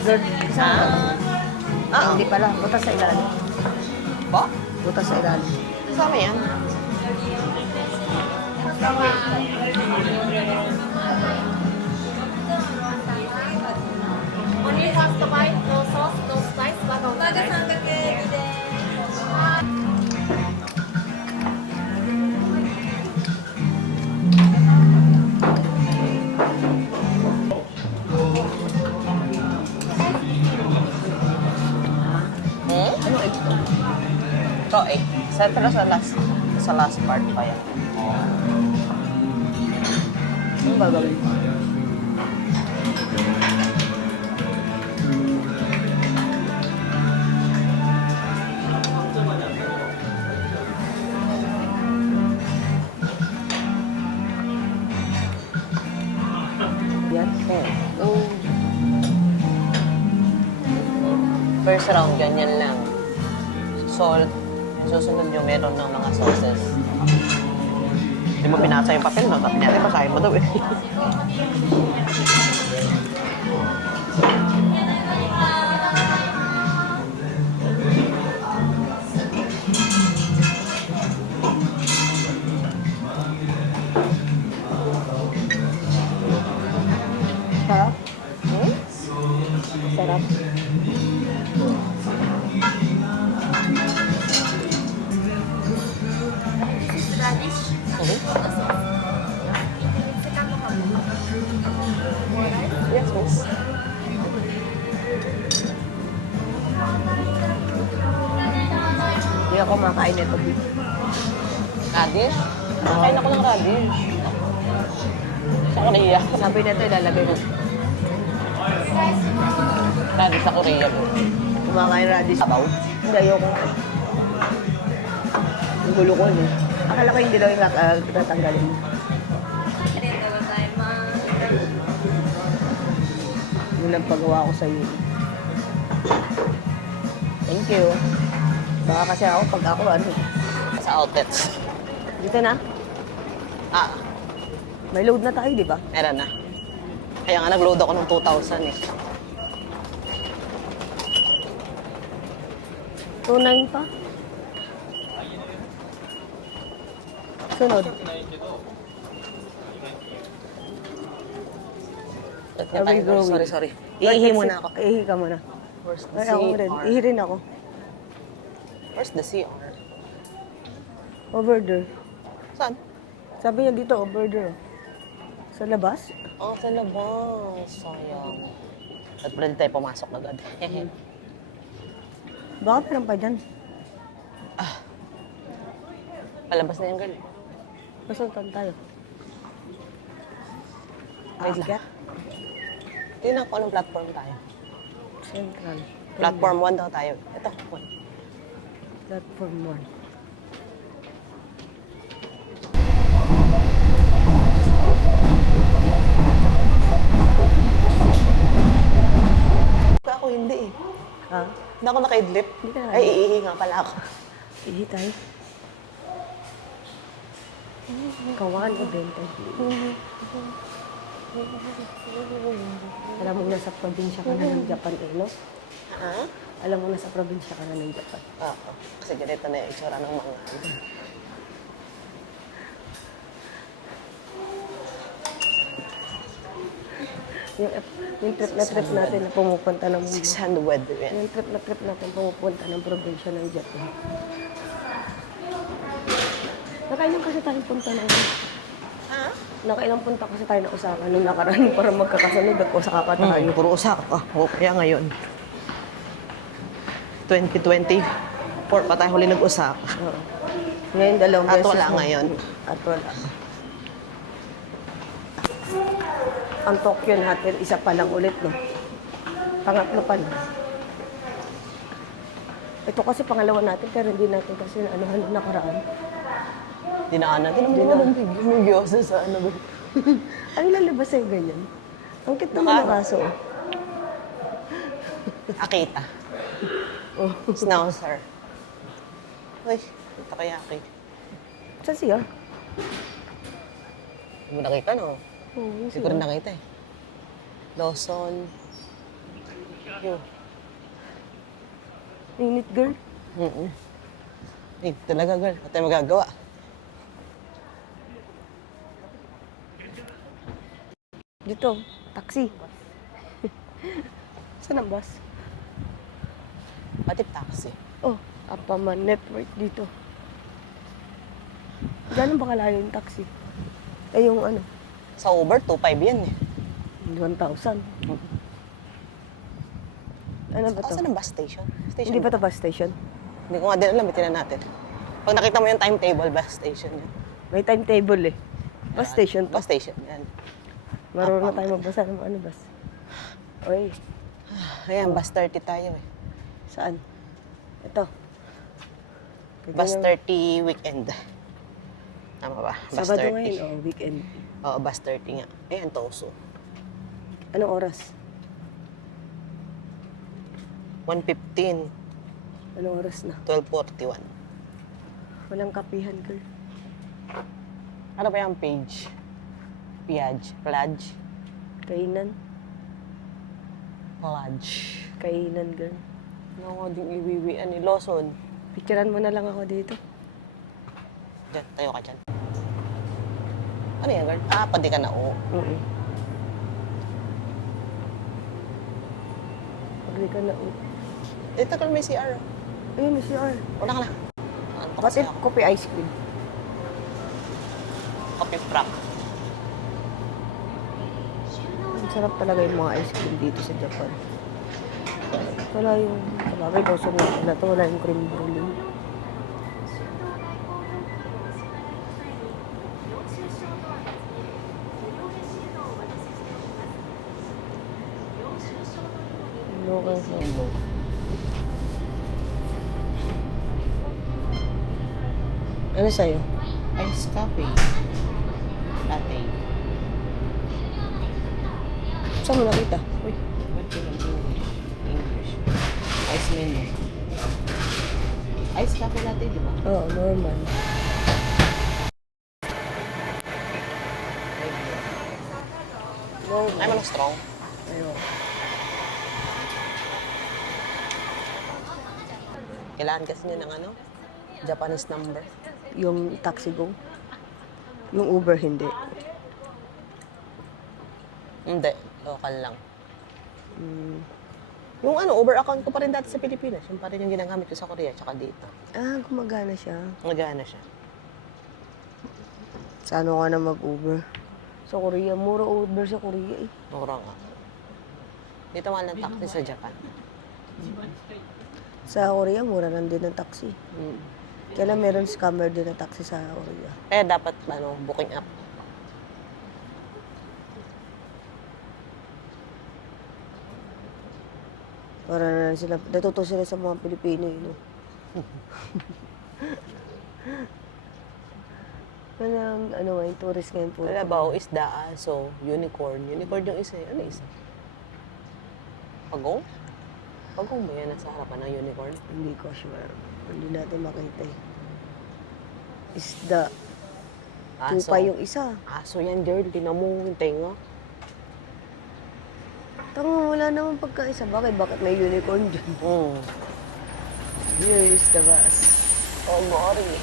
Lord, saan ba? Ah, Hindi pala. Butas sa ilalim. ba? Butas sa ilalim. Kasama yan. Only has the white, no sauce, no spice, but on Ano ito? Ito, egg. Pero sa last part pa yan. Ano ba gawin? Yan. Oh. First round, ganyan lang. Salt, Susunod yung meron ng mga sauces. Hindi mo pinasa yung papel, no? Tapos natin, basahin mo daw eh. Sarap? Sarap. This is radish. Yes, miss. Hindi ako makain nito. Radish? Kain ako ng radish. Saan ka naiya? Sabi nito ilalagay ko. Radish sa Korea. Kumakain radish. Sabaw? Hindi, ayoko. Ang gulo ko, no? Akala ko hindi daw yung tatanggalin. Yun ang pagawa ko sa'yo. Thank you. Baka kasi ako, pag ako, ano, Sa outlets. dito na. Ah, May load na tayo, di ba? meron na. Kaya nga nag-load ako ng 2,000 eh. 2.9 pa. Sunod. Are we going? Sorry. Iihi muna ako. Iihi ka muna. Where's the Ay, ako rin. CR? Ihi rin ako. Where's the CR? Over there. Saan? Sabi niya dito, over there. Sa labas? Oh, sa labas. Sayang. At pwede tayo pumasok agad. Baka meron pa dyan. Palabas na yung girl. Masuntan tayo. Wait lang. Aakyat? Tingnan ko anong platform tayo. Central. Platform 1 daw tayo. Ito, 1. Platform 1. Ako hindi eh. Ha? Hindi ako nakaidlip. Hindi ka Ay, iihi nga pala ako. Ihi tayo. Kawan o 20. Alam mo, nasa probinsya ka na ng Japan eh, no? Ha? Alam mo, nasa probinsya ka na ng Japan. Oo. Kasi ganito na yung itsura ng mga... Yung trip na trip natin na pumupunta ng... 600 weather yan. Yung trip na trip natin pumupunta ng probinsya ng Japan. Nakailang kasi tayong punta ng... Ha? Nakailang punta kasi tayo na Osaka nung nakaraan para magkakasunod at Osaka tayo. Puro Osaka. Oh, kaya ngayon. 2024 pa tayo huli nag-Osaka. Oo. Ngayon, dalawang At beses wala na. ngayon. At wala. Ang Tokyo natin, isa pa lang ulit, no? Pangatlo pa lang. Ito kasi pangalawa natin, pero hindi natin kasi anuhan nakaraan. Dinaanan natin ang mga ng Diyosa sa ano ba? Ang lalabas sa'yo ganyan. Ang cute naman ng kaso. Oh. Akita. Oh. Schnauzer. Uy, ito kaya aki. Saan siya? Hindi mo nakita, no? Oo, Hindi ko rin nakita eh. Lawson. Yun. Init, girl. Eh, talaga girl. Ano tayo magagawa? Dito, taxi. Saan ang bus? Pati taxi. Oh, Apaman Network dito. Gano'n ba kalayo yung taxi? Eh, yung ano, Sa Uber, 2.5 yan eh. 1,000. Ano ba to? Saan ang bus station? Station Hindi ba to bus station? Hindi ko nga din alam, itinan natin. Pag nakita mo yung timetable, bus station yan. May timetable eh. Bus station to. Bus station yan. Marunong na tayo magbasa ng ano bus. Oy, Ayan, bus 30 tayo eh. saan? Ito. Pwede Bus na- 30 weekend. Tama ba? Bus Sabado 30. ngayon, oh, weekend. Oo, bus 30 nga. Ayan, Toso. Anong oras? 1:15, Anong oras na? 12:41. Walang kapihan, girl. Ano ba yung page? Piage. Plage. Kainan. Plage. Kainan, girl. Ano ko din iwiwian ni Lawson. Picturean mo na lang ako dito. Diyan, tayo ka dyan. Ano yan, girl? Ah, pwede ka na, oo. Oo. Pag di ka na... Dito, girl, may CR. Ayun, may CR. Una ka na. Ano What kasi if ako? coffee ice cream? Coffee frap. Ang sarap talaga yung mga ice cream dito sa Japan. Wala yung... Sabagay, consume na to. Wala yung cream brulee. Local sa... Hello. Ano sa'yo? Ice coffee. Latte. Saan mo nakita? Uy, ba't yun ang English? Ice menu. Ice coffee latte, di ba? Oo, normal. Ay, ano strong? Ayun. Kailangan kasi niya ng ano? Japanese number. Yung taxi go. Yung Uber, hindi. Hindi. Local lang. Mm. Yung ano, Uber account ko pa rin dati sa Pilipinas. Yung pa rin yung ginagamit ko sa Korea, tsaka dito. Ah, gumagana siya. Nagana siya. Sa ano ka na mag-Uber? Sa Korea, mura Uber sa Korea eh. Mura nga. Dito mahal ng taxi sa Japan. Sa Korea, mura lang din ng taxi. Mm. Kailan meron scammer din ng taxi sa Korea. Kaya dapat, ano, booking app. Para na lang sila, natuto sila sa mga Pilipino eh, no? Ano nga, yung tourist ngayon po. Kalabaw, isda, aso, unicorn. Unicorn yung isa. Ano isa? Pagong? Pagong ba yan nasa harapan ng unicorn? Hindi ko sure. Hindi natin makita eh. Isda. Aso. Tupa yung isa. Aso yan, girl. Tinan mo yung tenga. Tanga, wala naman pagkaisa. Bakit may unicorn dyan? Mm. Here is the bus. Oh, mori.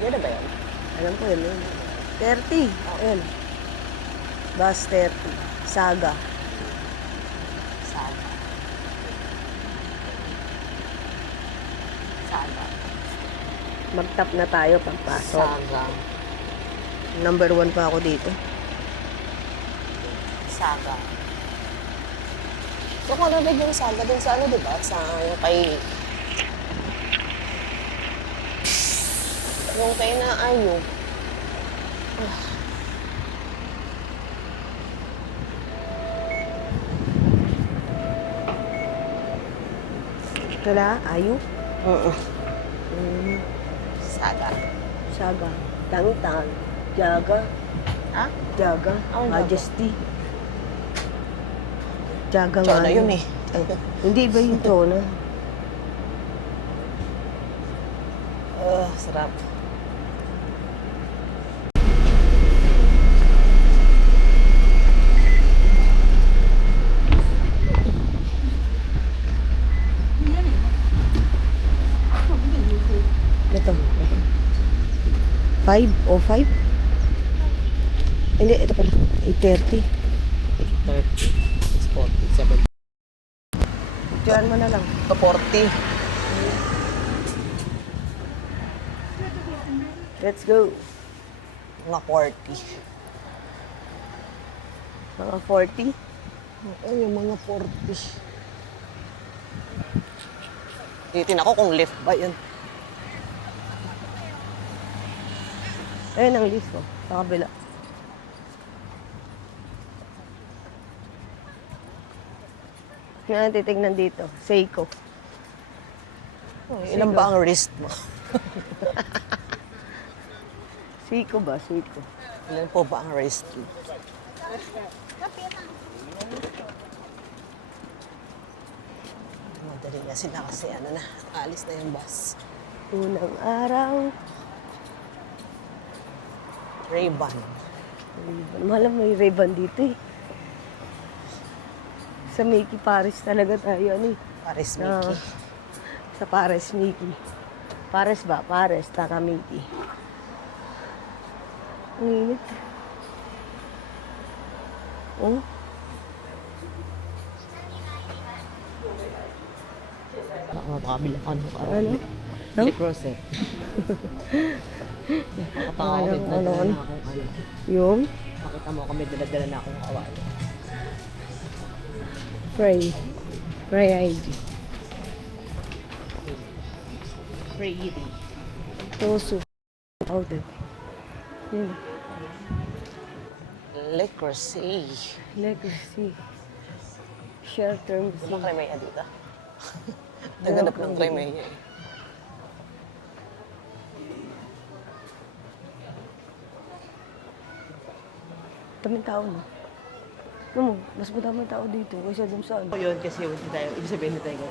Yan na ba yan? Alam ko yun. 30. Ayan. Bus 30. Saga. Saga. Saga. Mag-tap na tayo pagpasok. Saga. Number 1 pa ako dito. Saga. So, kung nabig yung saga din sa ano, diba? Sa yung kay... Yung kay na ayo. Kala, ayu. Oo. Mm, Saga. saga. Tang-tang. Jaga. Ha? Jaga. Ano jaga? Majesty. Jaga nga. Chona yun eh. Ay, hindi iba yung Chona. Sarap. Ito. 5:05? Hindi, ito pala. 8:30. 30. 47. Diyan mo na lang. To 40. Let's go. Mga 40. Mga 40. Ay, yung mga 40. Titin ako kung left ba yun. Ayun ang lift ko. Sa kabila. Yan, titignan dito. Seiko. Ilan ba ang wrist mo? Seiko ba? Seiko. Ilan po ba ang wrist mo? Madali na sila kasi ano na, alis na yung bus. Unang araw. Ray-Ban. Malam may Ray-Ban dito eh. Sa Mickey Paris talaga tayo ano eh. Paris Na- Mickey. Sa Paris Mickey. Paris ba? Paris, Tata Mickey. Ang init. Oh. Baka makabila ka ng Ano? No? Lake Rosette. Nakapangawid na Ano? dala na akong Yung Makita mo kami, dala-dala na akong kawali. Fry ID. Pretty. Tosu. Powder. Yun. Le Creuset. Legacy. Shelter Ano museum. kremaya dito? Naganap ng kremaya eh. Daming tao na. Ano mo, mas madaming tao dito kaysa dun sa ano. Yun kasi hindi tayo, ibig sabihin hindi tayo.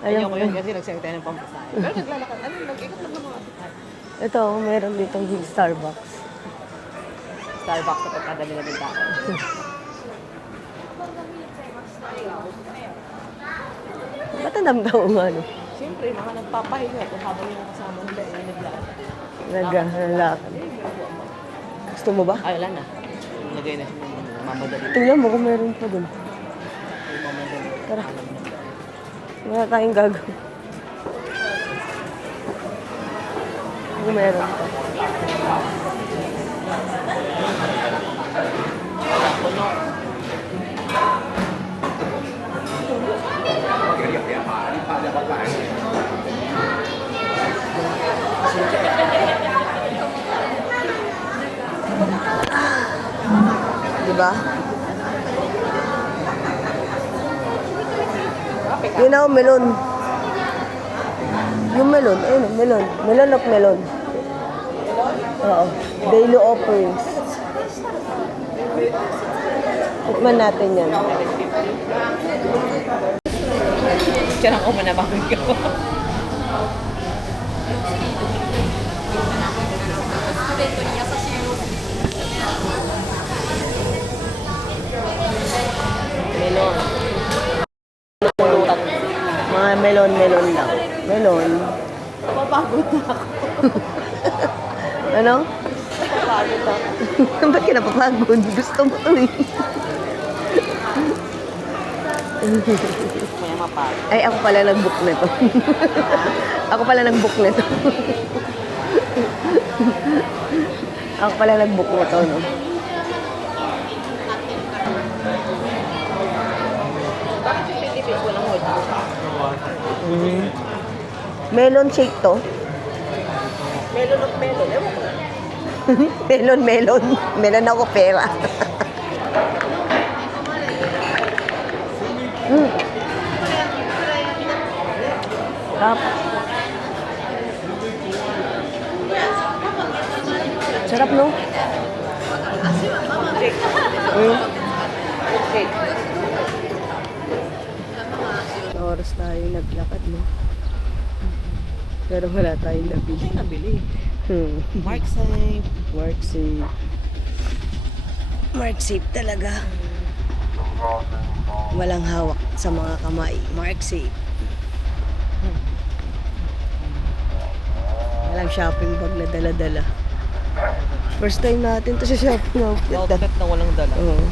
Alam Ayoko ko yun kasi nagsayang tayo ng pampasahe. Pero naglalakad, nag-ikot lang ng mga asipay. Ito, meron ditong Starbucks. Starbucks sa pagkadami na ng tao. Ba't ang dami tao nga, no? Siyempre, mga nagpapahinga kung habang yung kasama nila ay naglalakad. Naglalakad. Gusto mo ba? Ay, wala na. Lagay na siya ng mamadali. Tingnan mo kung meron pa dun. Mamadali. Tara. Wala tayong gagawin. Kung meron pa. Diba? Yun ako, melon. Yung melon, ayun, melon. Melon of melon. Oo. Daily offerings. Tikman natin yan. Diyan ako manabangin ko. Melon. Mga melon lang. Melon. Napapagod na ako. Ano? Napapagod ako. Ba't ka napapagod? Gusto mo to eh. Kaya mapagod. Ay, ako pala nag-book nito. Ako pala nag-book nito. Ako pala nag-book nito, no? Bakit yung Philippines walang hold? Melon shake to. Melon of melon. Ewan ko na. Melon. Melon ako pera. Sarap. Sarap, no? Sa oras tayo naglakad, no? Pero wala tayong nabili. Ay, nabili. Mark Mark safe. Mark safe talaga. Walang hawak sa mga kamay. Mark safe. Walang shopping bag na dala-dala. First time natin to sa shopping outlet. Outlet na walang dala. Oo.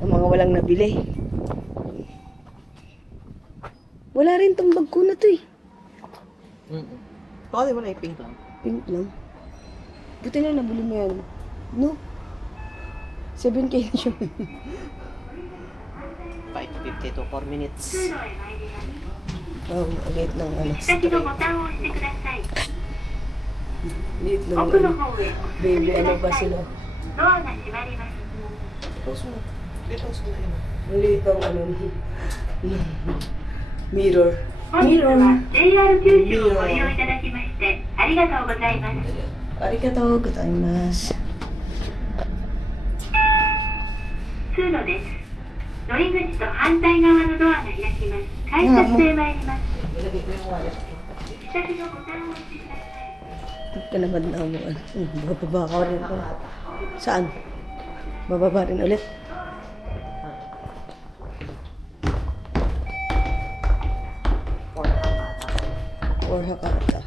Ang mga walang nabili. Wala rin tong bag ko na to eh. Baka di mo na ipink lang. Pink lang. Buti na nabili mo yan. No? 7K na siya. 5:50 to 4 minutes. Oh, ulit ng ano. 先のボタンを押してください。 Ulit ng 奥の ano. 方へ Baby, ano ba sila? ドアが閉まります。 Dito sa na yun. Ulit ang ano. Mirror. 本日は JR 九州をご利用いただきましてありがとうございます。 Arigatou gozaimasu. 通路です。乗り口と反対側のドアが開きます。改札へ参ります。行き先のボタンを押してください。Ba't ka naman na mo? Bababa ka rin ko. Saan? Bababa rin ulit? Or Hakata.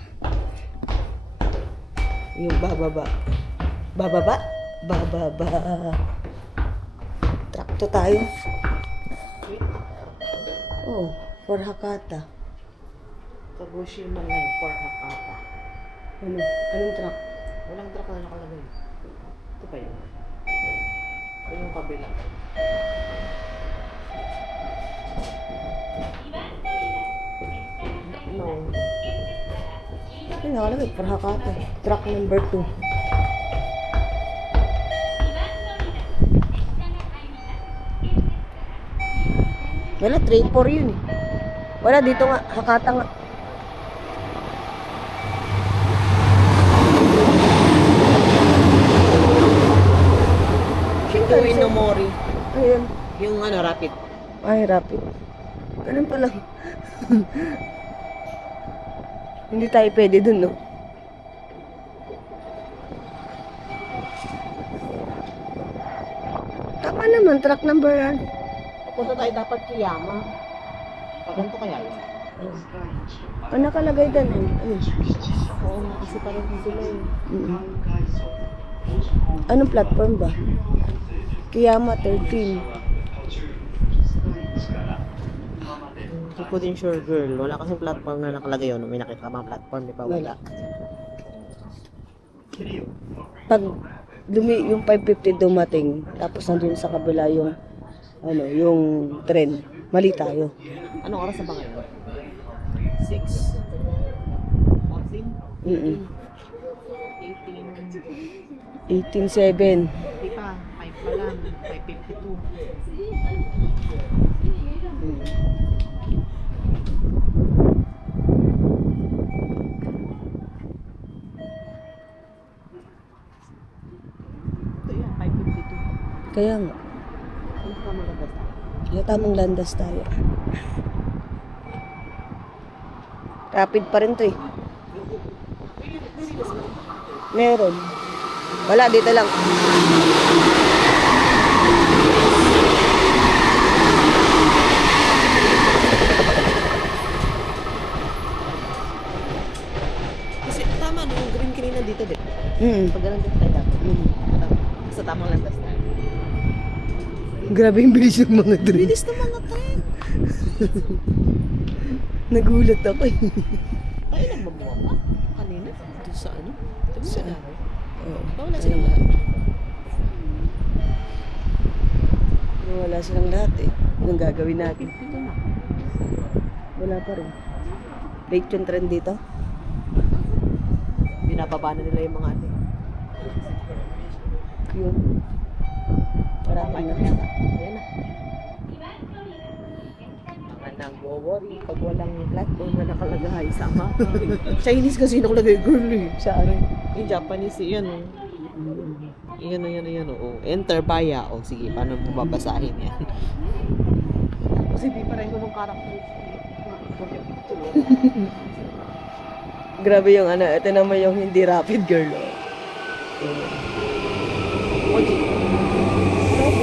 Yung bababa. Bababa? Bababa. Trakto tayo. Oh, for Hakata. Kagoshima Line for Hakata. Ano? Anong truck? Walang truck na nakalagay. Ito ba yun? O yung kabila? No. Ay, nakalagay for Hakata. Truck number 2. Wala, 3-4 yun eh. Wala, dito nga. Hakata nga. Shinto Inomori. Ayun. Yung ano, rapid. Ay, rapid. Ganun pa lang. Hindi tayo pwede dun, no? Tama naman, truck number yan. Punta tayo dapat Kiyama. Paganto kaya yun? Ano nakalagay dun eh? Ayun. Oo, kasi parang sila yun. Anong platform ba? Kiyama 13. Hindi ko din sure, girl. Wala kasing platform na nakalagay yun. May nakita ka bang platform? Di ba wala? Pag yung 550 dumating, tapos nandun sa kabila yung ano, yung tren, mali tayo. Anong oras na ba ngayon? 6? 14? Mm 18? 18.7. Di pa, 5 pa lang. 5:52. Ito yan, 5:52. Kaya nga, Ano ka magandang kaya tamang landas tayo. Rapid pa rin to eh. Meron. Wala, dito lang. Kasi tama no, yung green kanina dito din. Pag ganun din tayo dapat. Sa tamang landas na. Grabe yung bilis ng mga drone. Bilis na mga tayo. Nagulat ako eh. Tayo lang mabuha. Kanina, dito sa ano? Ito mo na. Oo. Wala silang lahat. Wala silang lahat eh. Anong gagawin natin? Ito na. Wala pa rin. Late yung trend dito. Binababa na nila yung mga ano. Yun. Marami na. Ayan na. Mga nang-worry pag walang platform na nakalagay sa mapa. Chinese kasi nakalagay, girl eh. Saan? Yung Japanese, yan oh. Yan oh. Enter baya. O sige, paano mo babasahin yan? Kasi di pa rin ko nung character. Grabe yung ano. Ito naman yung hindi rapid girl. Oji.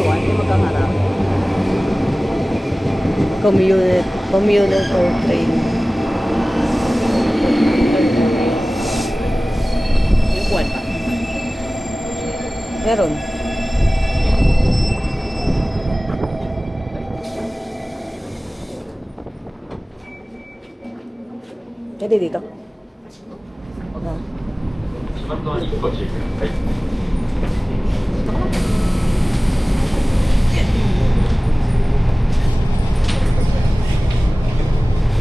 Ano yung magkaharap? Commuter train. Yung buwan pa. Meron. Pwede dito. Ah.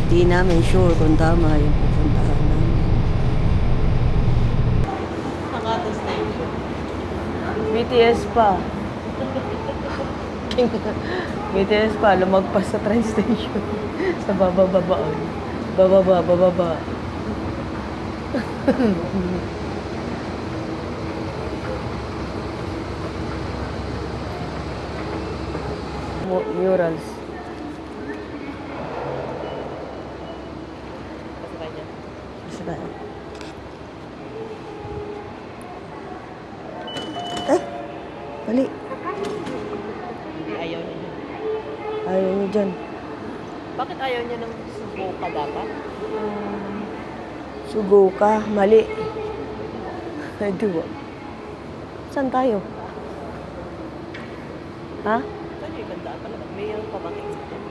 Di namin sure kung tama yung pupuntahan namin. Hakata Station. BTS pa. BTS pa, lumagpas sa train station. Sa babababaan. Bababa. Murals. Pasakay niya. Gusto ba? Eh! Mali. Ayaw niya. Ayaw niyo dyan. Bakit ayaw niya ng subo ka dapat? Sugo ka. Mali. Ay, diwa. Saan tayo? Ha? Saan yung gandaan pala? Mayroon pa bang exit?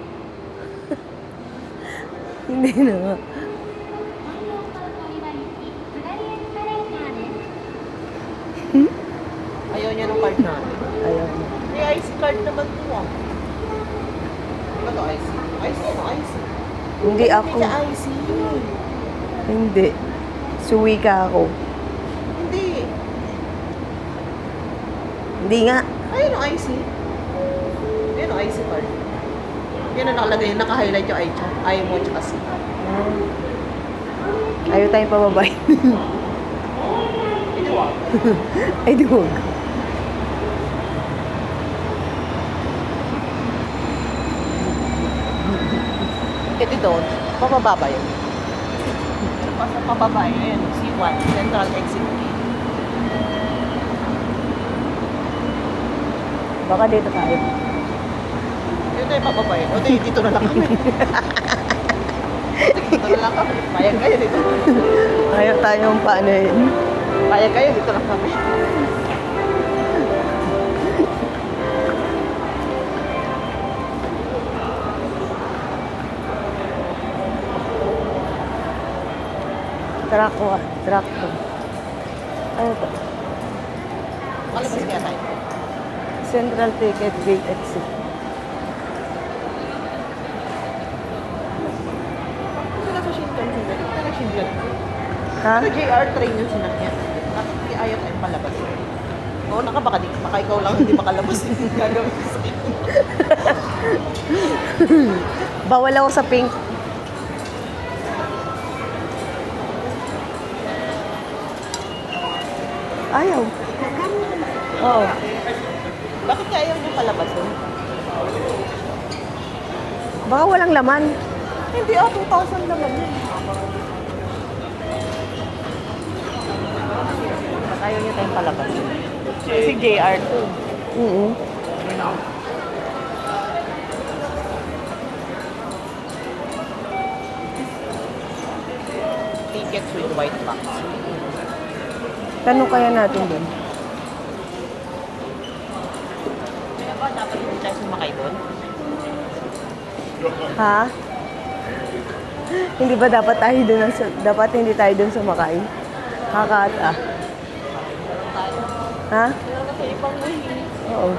Hindi na nga. Ayaw niya ng card natin. Ayaw niya. May IC card naman po ah. Di ba ito IC? IC ano? IC? Hindi ako. Hindi ka IC. Hindi. Suwi ka ako. Hindi. Hindi nga. Ayun ang IC. Ayun ang IC card. Yan ang nakalagay. Naka-highlight yung IC. Ayaw mo tsaka C. Ayaw tayong pababay. Hindi wag. Ay, diwag. Eh dito, pababa ba yun? Sa pababa yun. Ayan, C1. Central Exit Gate. Baka dito tayo. Yun tayo pababa yun. O di, dito na lang kami. Dito na lang kami. Payag kayo dito. Ayaw tayong paano yun. Payag kayo dito lang kami. Track 1. Track 2. Ano to? Malabas kaya tayo. Central Ticket Gate Exit. Sila sa Shinkansen. Dito na Shinkansen. Ha? Ano JR train yung sinakyan? Bakit hindi ayaw tayong palabas? Oo, baka ikaw lang hindi makalabas. Gagawin ko sa'yo. Bawal ako sa pink. Ayaw. Oo. Bakit kaya ayaw niyo palabas yun? Baka walang laman. Hindi 2,000 naman yun. Bakit ayaw niyo tayong palabas yun? Si JR to. Oo. Tickets with white box. Tanong kaya natin dun. Kaya ba dapat hindi tayo sumakay doon? Ha? Hindi ba dapat tayo dun dapat hindi tayo dun sumakay? Kakata. Ha? Meron kasi ibang way. Oo.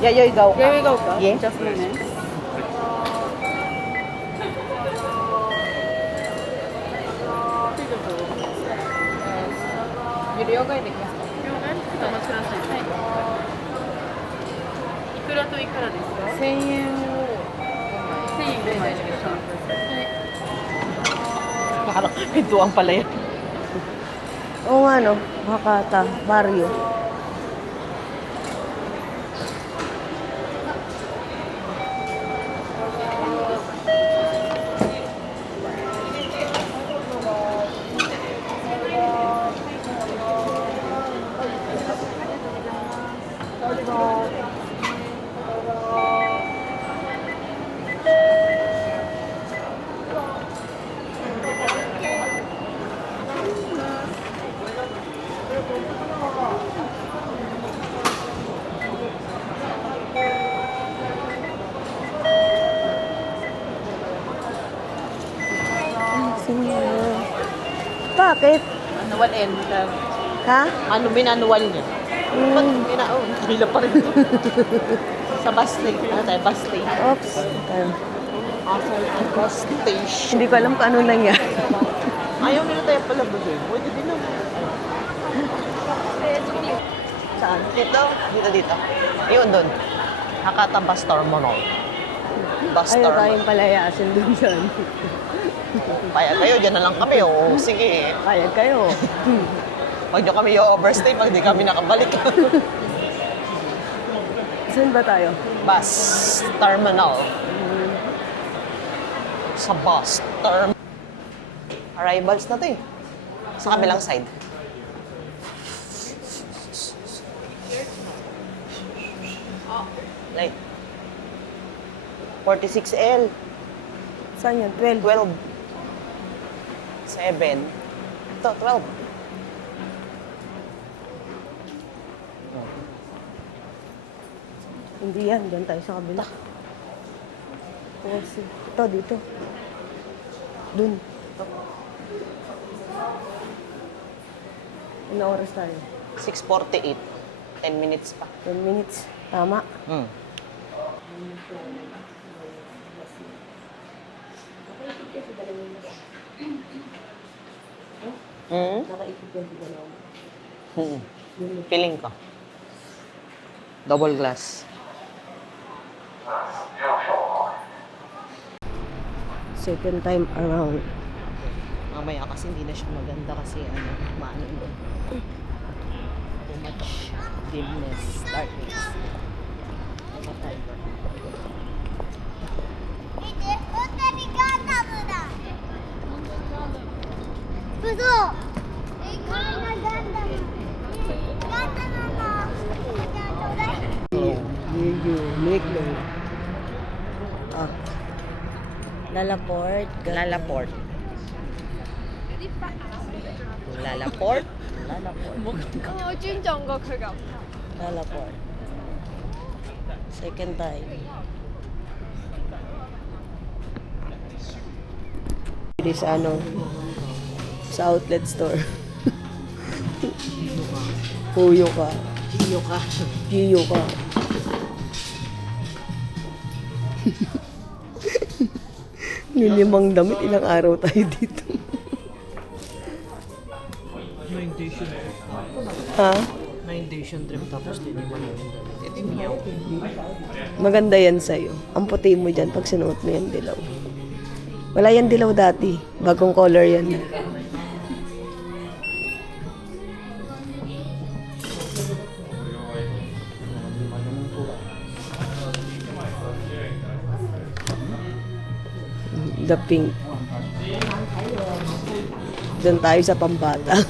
Yayoy gaw ka. Yayoy gaw ka? Yeah. Just a minute. Videoができますか？お待ちください。はい。いくらといくらですか？1000円を1000円で大丈夫ですか？はい。 Parang pintuan pala yan. Oo nga no. Hakata. Barrio. Bakit? Annual end. Ha? Ano binanual niya? Ba't bila pa rin ito? Sa bus station. Ano tayo? Bus station. Oops. Bus station. Hindi ko alam kung ano nangyari. Ayaw nila tayo pala ba doon? Pwede din naman. Saan? Dito? Dito. Yun doon. Hakata Bus Terminal. Bus Ayaw terminal. tayong palayasin dun dyan. Payag kayo, dyan na lang kami. Oo, sige. Kayag kayo. Huwag nyo kami i-overstay pag di kami nakabalik. Saan ba tayo? Bus terminal. Sa bus terminal. Arrivals na to eh. Sa kabilang side. Like, 46L. Saan yan? 12. 12. 7. Ito, 12. Hindi yan. Doon tayo sa kabila. Kasi, ito, dito. Dun. Ano oras tayo? 6:48. 10 minutes pa. 10 minutes. Tama. Hmm. Hmm? Nakaipit yan sila na. Feeling ko. Double glass. Second time around. Mamaya kasi hindi na siya maganda kasi maano yun. Too much dimness, darkness. Namatay. ブドウ。でかいなガンダム。ガンダムの。じゃあちょうだい。 Unique no. Ah. Lalaport. Lalaport. Lalaport. Lalaport. Second time. It is sa outlet store. Puyo ka. Hiyo ka. Giyo ka. Nilimang damit, ilang araw tayo dito. 9 days yun. Ha? 9 days yung trip tapos liliman yung damit. Ito miyaw. Maganda yan sa'yo. Ang puti mo dyan pag sinuot mo yan dilaw. Wala yan dilaw dati. Bagong color yan. The pink. Doon tayo sa pambata.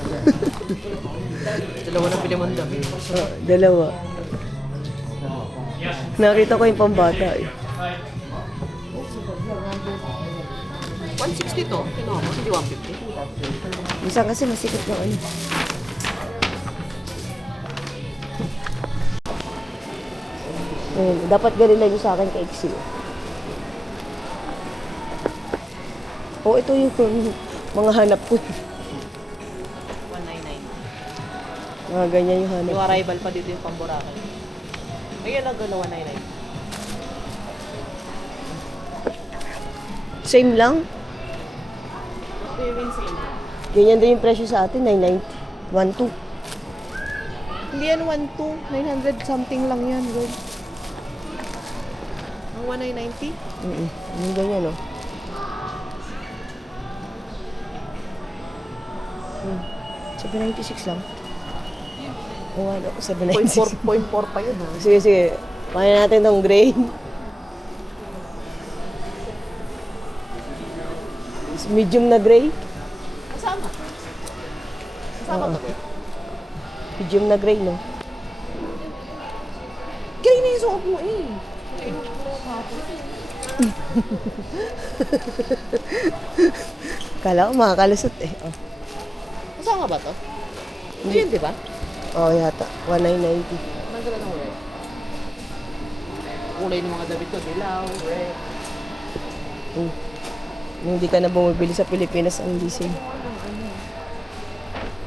Dalawa na pili mong damit. Dalawa. Nakita ko yung pambata eh. 160 to. Kinuha mo, hindi 150. Minsan kasi masikip ng ano. Dapat ganun lang yung sa akin kay Ixi. Oo, ito yung mga hanap ko. 199. Mga ganyan yung hanap Yung ko. arrival pa dito yung pamburaka. Ayun lang, 199. Same lang. Ito yung same. Ganyan din yung presyo sa atin, 990. 1.2. Hindi yan 1,2. 900 something lang yan, girl. Ang 1,990? Yung ganyan, no? 796 lang. Oo, ano, 796. 0.4 pa yun, ha? Sige, sige. Kaya natin tong gray. Medium na gray. Kasama. Kasama to, girl. Medium na gray, no? Gray na yung suot mo, eh. Kala ko makakalusot, eh. Oh. Kasama ba to? Hindi yun, di ba? Oh, yata. 1990. Ang ganda ng red. Kulay ng mga damit ko, dilaw, red. Nung hindi ka na bumibili sa Pilipinas, ang leasing.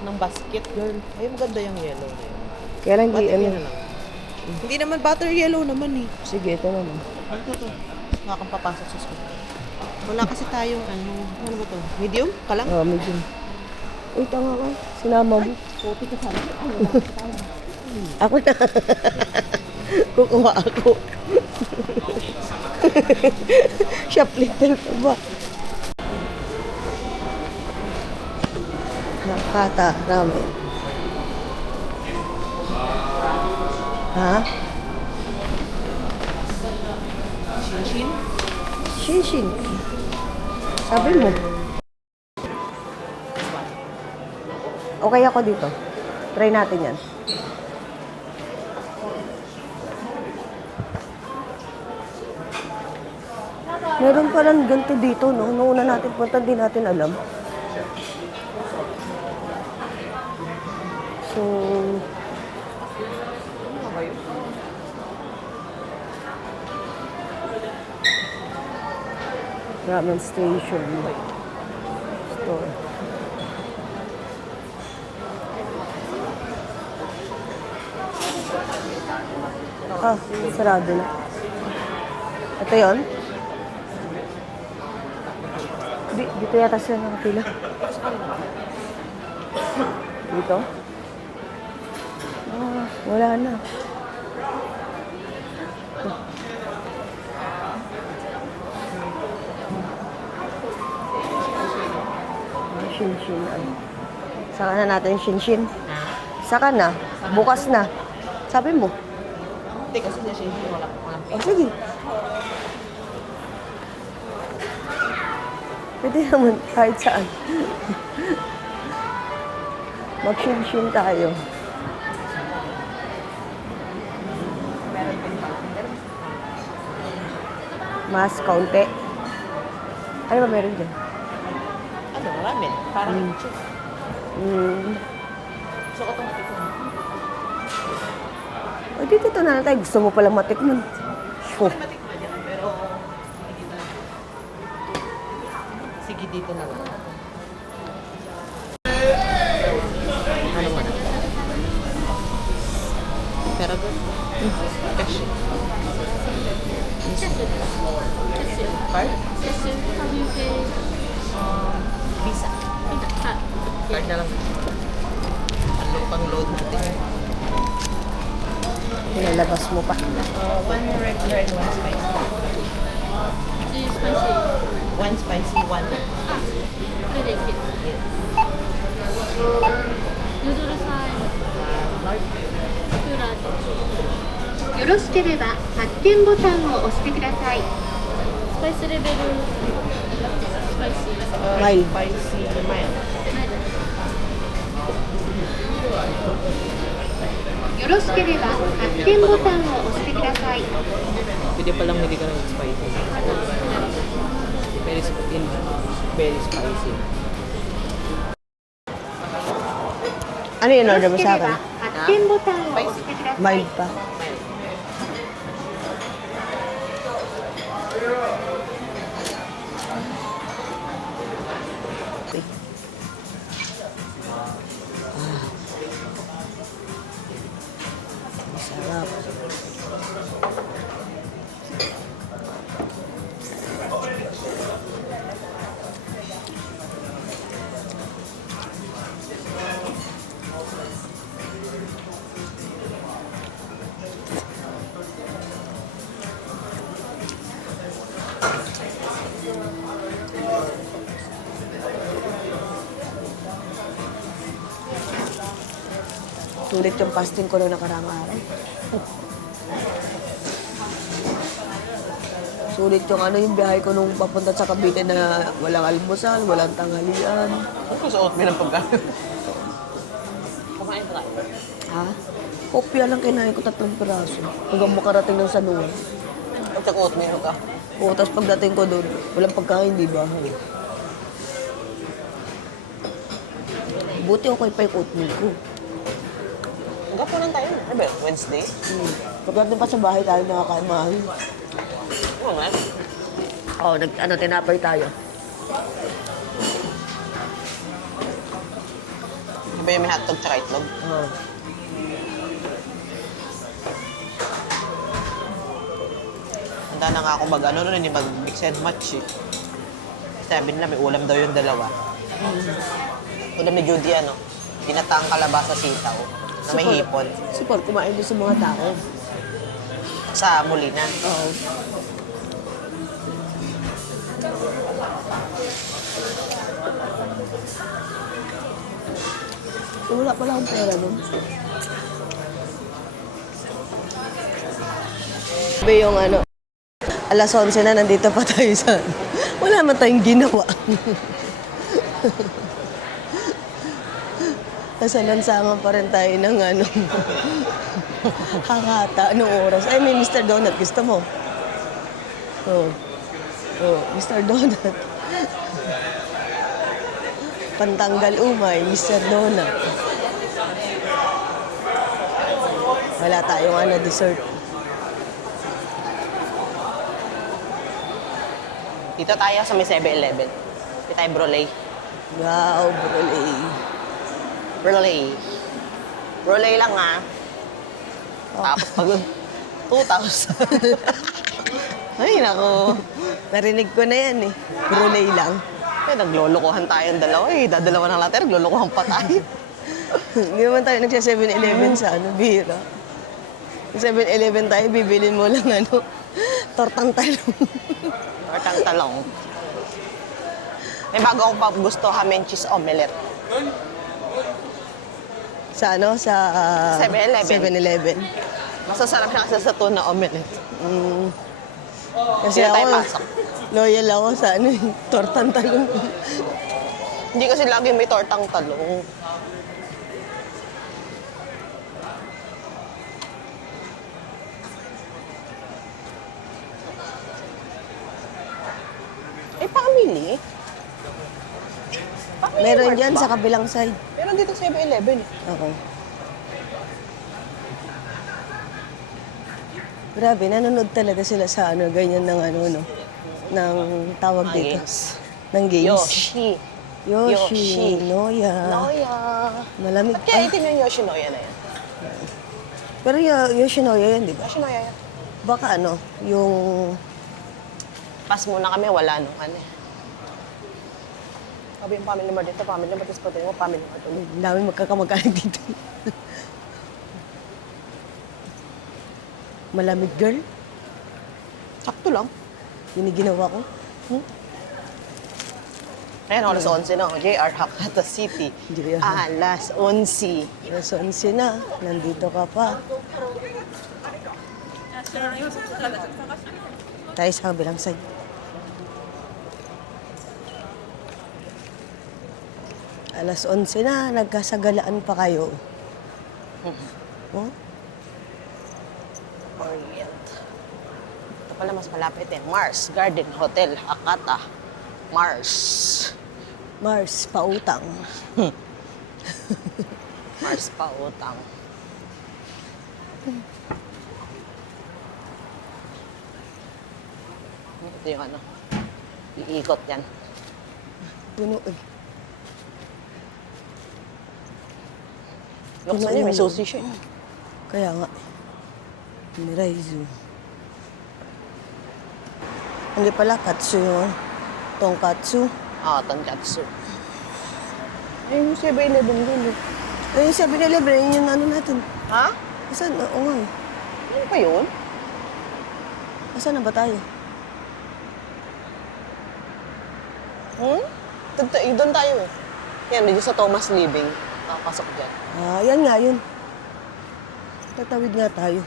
Ng basket, girl. Ay, maganda yung yellow na yun. Kaya lang, hindi, Ba't ano. yan na lang? Hindi naman butter yellow naman, eh. Sige, ito naman. Ano to? Nga kang papasok sa school. Wala kasi tayong ano ba to? Medium? Ka lang? Oh, medium. Uy, tanga ka. Sinama mo. Kopi ka sana. Ako na. Kukuha ako. Shoplifter pa ba? Hakata ramen. Ha? Shinshin? Shinshin. Sabi mo. Okay ako dito. Try natin yan. Meron palang ganito dito, no? Noong una natin punta, di natin alam. So, ramen station. Store. Ah, sarado na. Ito yun? Dito yata sila nakapila. Dito? Ah, wala na. Shinshin. Saka na natin shinshin. Saka na. Bukas na. Sabi mo. Hindi, kasi na Shinshin, wala pa pang O, sige. Pwede naman kahit saan. Mag-shinshin tayo. Mas kaunti. Ano ba meron dyan? Ano, ramen. Parang chick. So, itong matikman. O, dito na tayo. Gusto mo palang matikman. Oh. Matikman yan, pero hindi na. Sige, dito na lang. Ano man? Pero good. Cash. Card? Visa. Card na lang. Ano pang load natin? Nilalabas mo pa. One regular and one spicy. One spicy, one. Large. よろしければ発見ボタンを押してください。スパイスレベルスパイシー Mild. Spicy, mild. よろしければ発見ボタンを押してください。 Pwede palang hindi ka ng spicy. Very spicy. Ano yun よ order ろ mo しけ sa れば akin? 発見ボタンを押してください。 Mild pa. Sarap. Sulit yung fasting ko noong nakarang araw. Sulit yung yung biyahe ko nung papunta sa Cavite na walang almusal, walang tanghalian. Ano ko sa oatmeal ang pagkain? Kumain ka tayo. Ha? Kopya lang kinain ko 3 piraso. Hanggang makarating ng San Juan. At sa oatmeal ka. Oo, tapos pagdating ko doon, walang pagkain, di ba? Buti okay pa yung oatmeal ko. Hanggang po lang tayo. Ano ba? Wednesday? Pagdating pa sa bahay tayo nakakain mahal. Oo nga. Oo, tinapay tayo. Ano ba yung may hotdog tsaka itlog? Oo. Handa na nga ako mag-mix and match eh. Sabi nila may ulam daw yung dalawa. Ulam ni Judy tinataang kalabasa sitaw na may hipon Super, kumain din sa mga tao. sa Molina. Oo. Wala pala akong pera nun. Sabi yung ano, alas 11 na nandito pa tayo sa... Wala man tayong ginawa. Nasa lansangan pa rin tayo ng ano, hangata, anong oras. Ay, may Mr. Donut. Gusto mo? Oh. Oh, Mr. Donut. Pantanggal umay, Mr. Donut. Wala tayong ano, dessert. Dito tayo sa may 7-Eleven. Dito tayo brolay. Wow, brolay. Brolay. Brolay lang ha. Tapos pag 2,000. Ay, nako. Narinig ko na yan eh. Brunei lang. Eh, naglolokohan tayong dalawa eh. Dadalawa ng later, naglolokohan pa tayo. Hindi naman tayo nagsya 7-Eleven sa ano, bira. Sa 7-Eleven tayo, bibilin mo lang ano, tortang talong. Tortang talong. May bago akong pa gusto, ham and cheese omelette. Sa ano, sa 7-Eleven. 7-Eleven. Masasarap siya kasi sa tuna omelette. Kasi Hindi na tayo ako, pasok. loyal ako sa ano, tortang talong. Hindi kasi lagi may tortang talong. Eh, family? Family Meron Mart dyan ba? sa kabilang side. Meron dito sa 7-Eleven eh. Okay. Grabe, nanonood talaga sila sa ano, ganyan ng ano, no? Ng tawag Mga dito. games. Ng games. Yoshi. Yoshi. Noya. Noya. Malamig Ba't kaya pa. itim yung Yoshinoya na yan? Pero Yoshinoya yan, di ba? Yoshinoya yan. Baka ano, yung... Pass muna kami, wala nung ano eh. Sabi yung family mart dito, family mart, tapos pati mo, family mart ulit. Ang dami magkakamag-anak dito. Malamig, girl. Sakto lang. Yun yung ginawa ko. Ayan, alas 11 na. JR Hakata City. JR. Alas 11. Alas 11 na. Nandito ka pa. Tayo sa kabilang side. Alas 11 na. Nagkasagalaan pa kayo. Oh? Orient. Ito pala mas malapit eh. Mars Garden Hotel, Hakata. Mars. Mars, pautang. Mars pa utang. Ito yung ano. Iikot yan. Puno eh. Luksan Puno niya, may yung- sushi siya eh. Kaya nga. Miraizu. Hindi pala, katsu yun. Tonkatsu. Ah, tonkatsu. Ayun yung 7-Eleven dun eh. Ay, yung 7-Eleven, yun yung ano natin. Ha? Asan? Oo nga. eh. Ano pa yun? Asan na ba tayo? Doon tayo eh. Yan, medyo sa Thomas Living. Nakapasok dyan. Ah, yan nga yun. Tatawid nga tayo.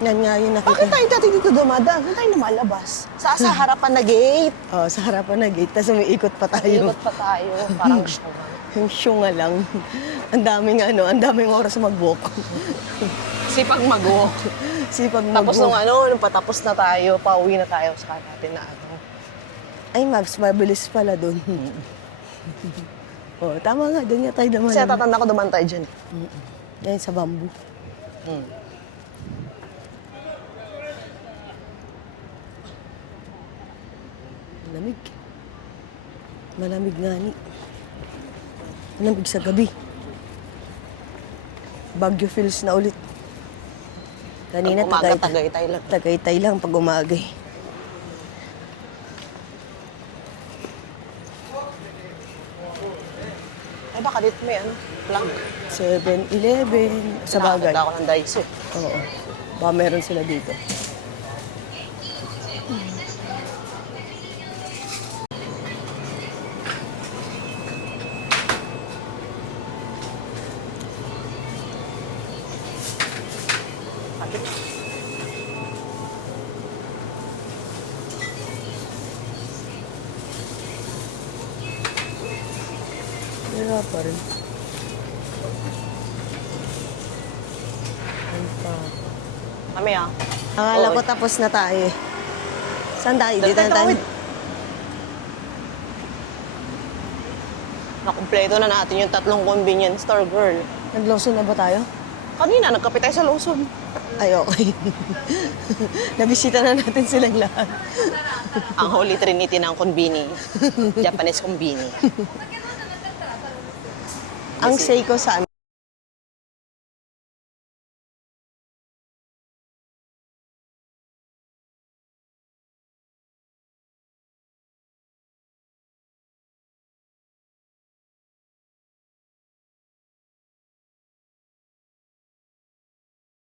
Yan nga yun nakita. Bakit tayo dati dito dumadaan? Saan tayo lumalabas? Sa harapan na gate. Oh, sa harapan na gate, tapos umiikot pa tayo. Ikot pa tayo. Parang show. Yung syunga lang. Ang daming ano, ang daming oras mag-walk. Sipag mag-walk. Sipag Tapos nung mag-walk. nung patapos na tayo, pauwi na tayo sa natin na ano. Ay, Max, mabilis pala doon. Oh, tama nga, doon nga tayo naman. Kasi tatanda ko duman tayo dyan. Yan, sa bamboo. Malamig. Malamig nga ni. Malamig sa gabi. Baguio feels na ulit. Kanina, Pag umaga, Tagaytay lang. Tagaytay lang pag umaga eh. Ay, baka dito may ano, plug. 7-Eleven. Sa bagay. Nakakita ako ng Daiso eh. Oo. Baka meron sila dito. pa rin. Ano pa? Kami ah. Akala Oo. ko tapos na tayo. Saan tayo? Dito na tayo. Nakumpleto na natin yung 3 convenience store, girl. Nag-Lawson na ba tayo? Kanina, nagkape tayo sa Lawson. Ay, okay. Nabisita na natin silang lahat. Ang Holy Trinity ng konbini. Japanese konbini. Ang Seiko saan?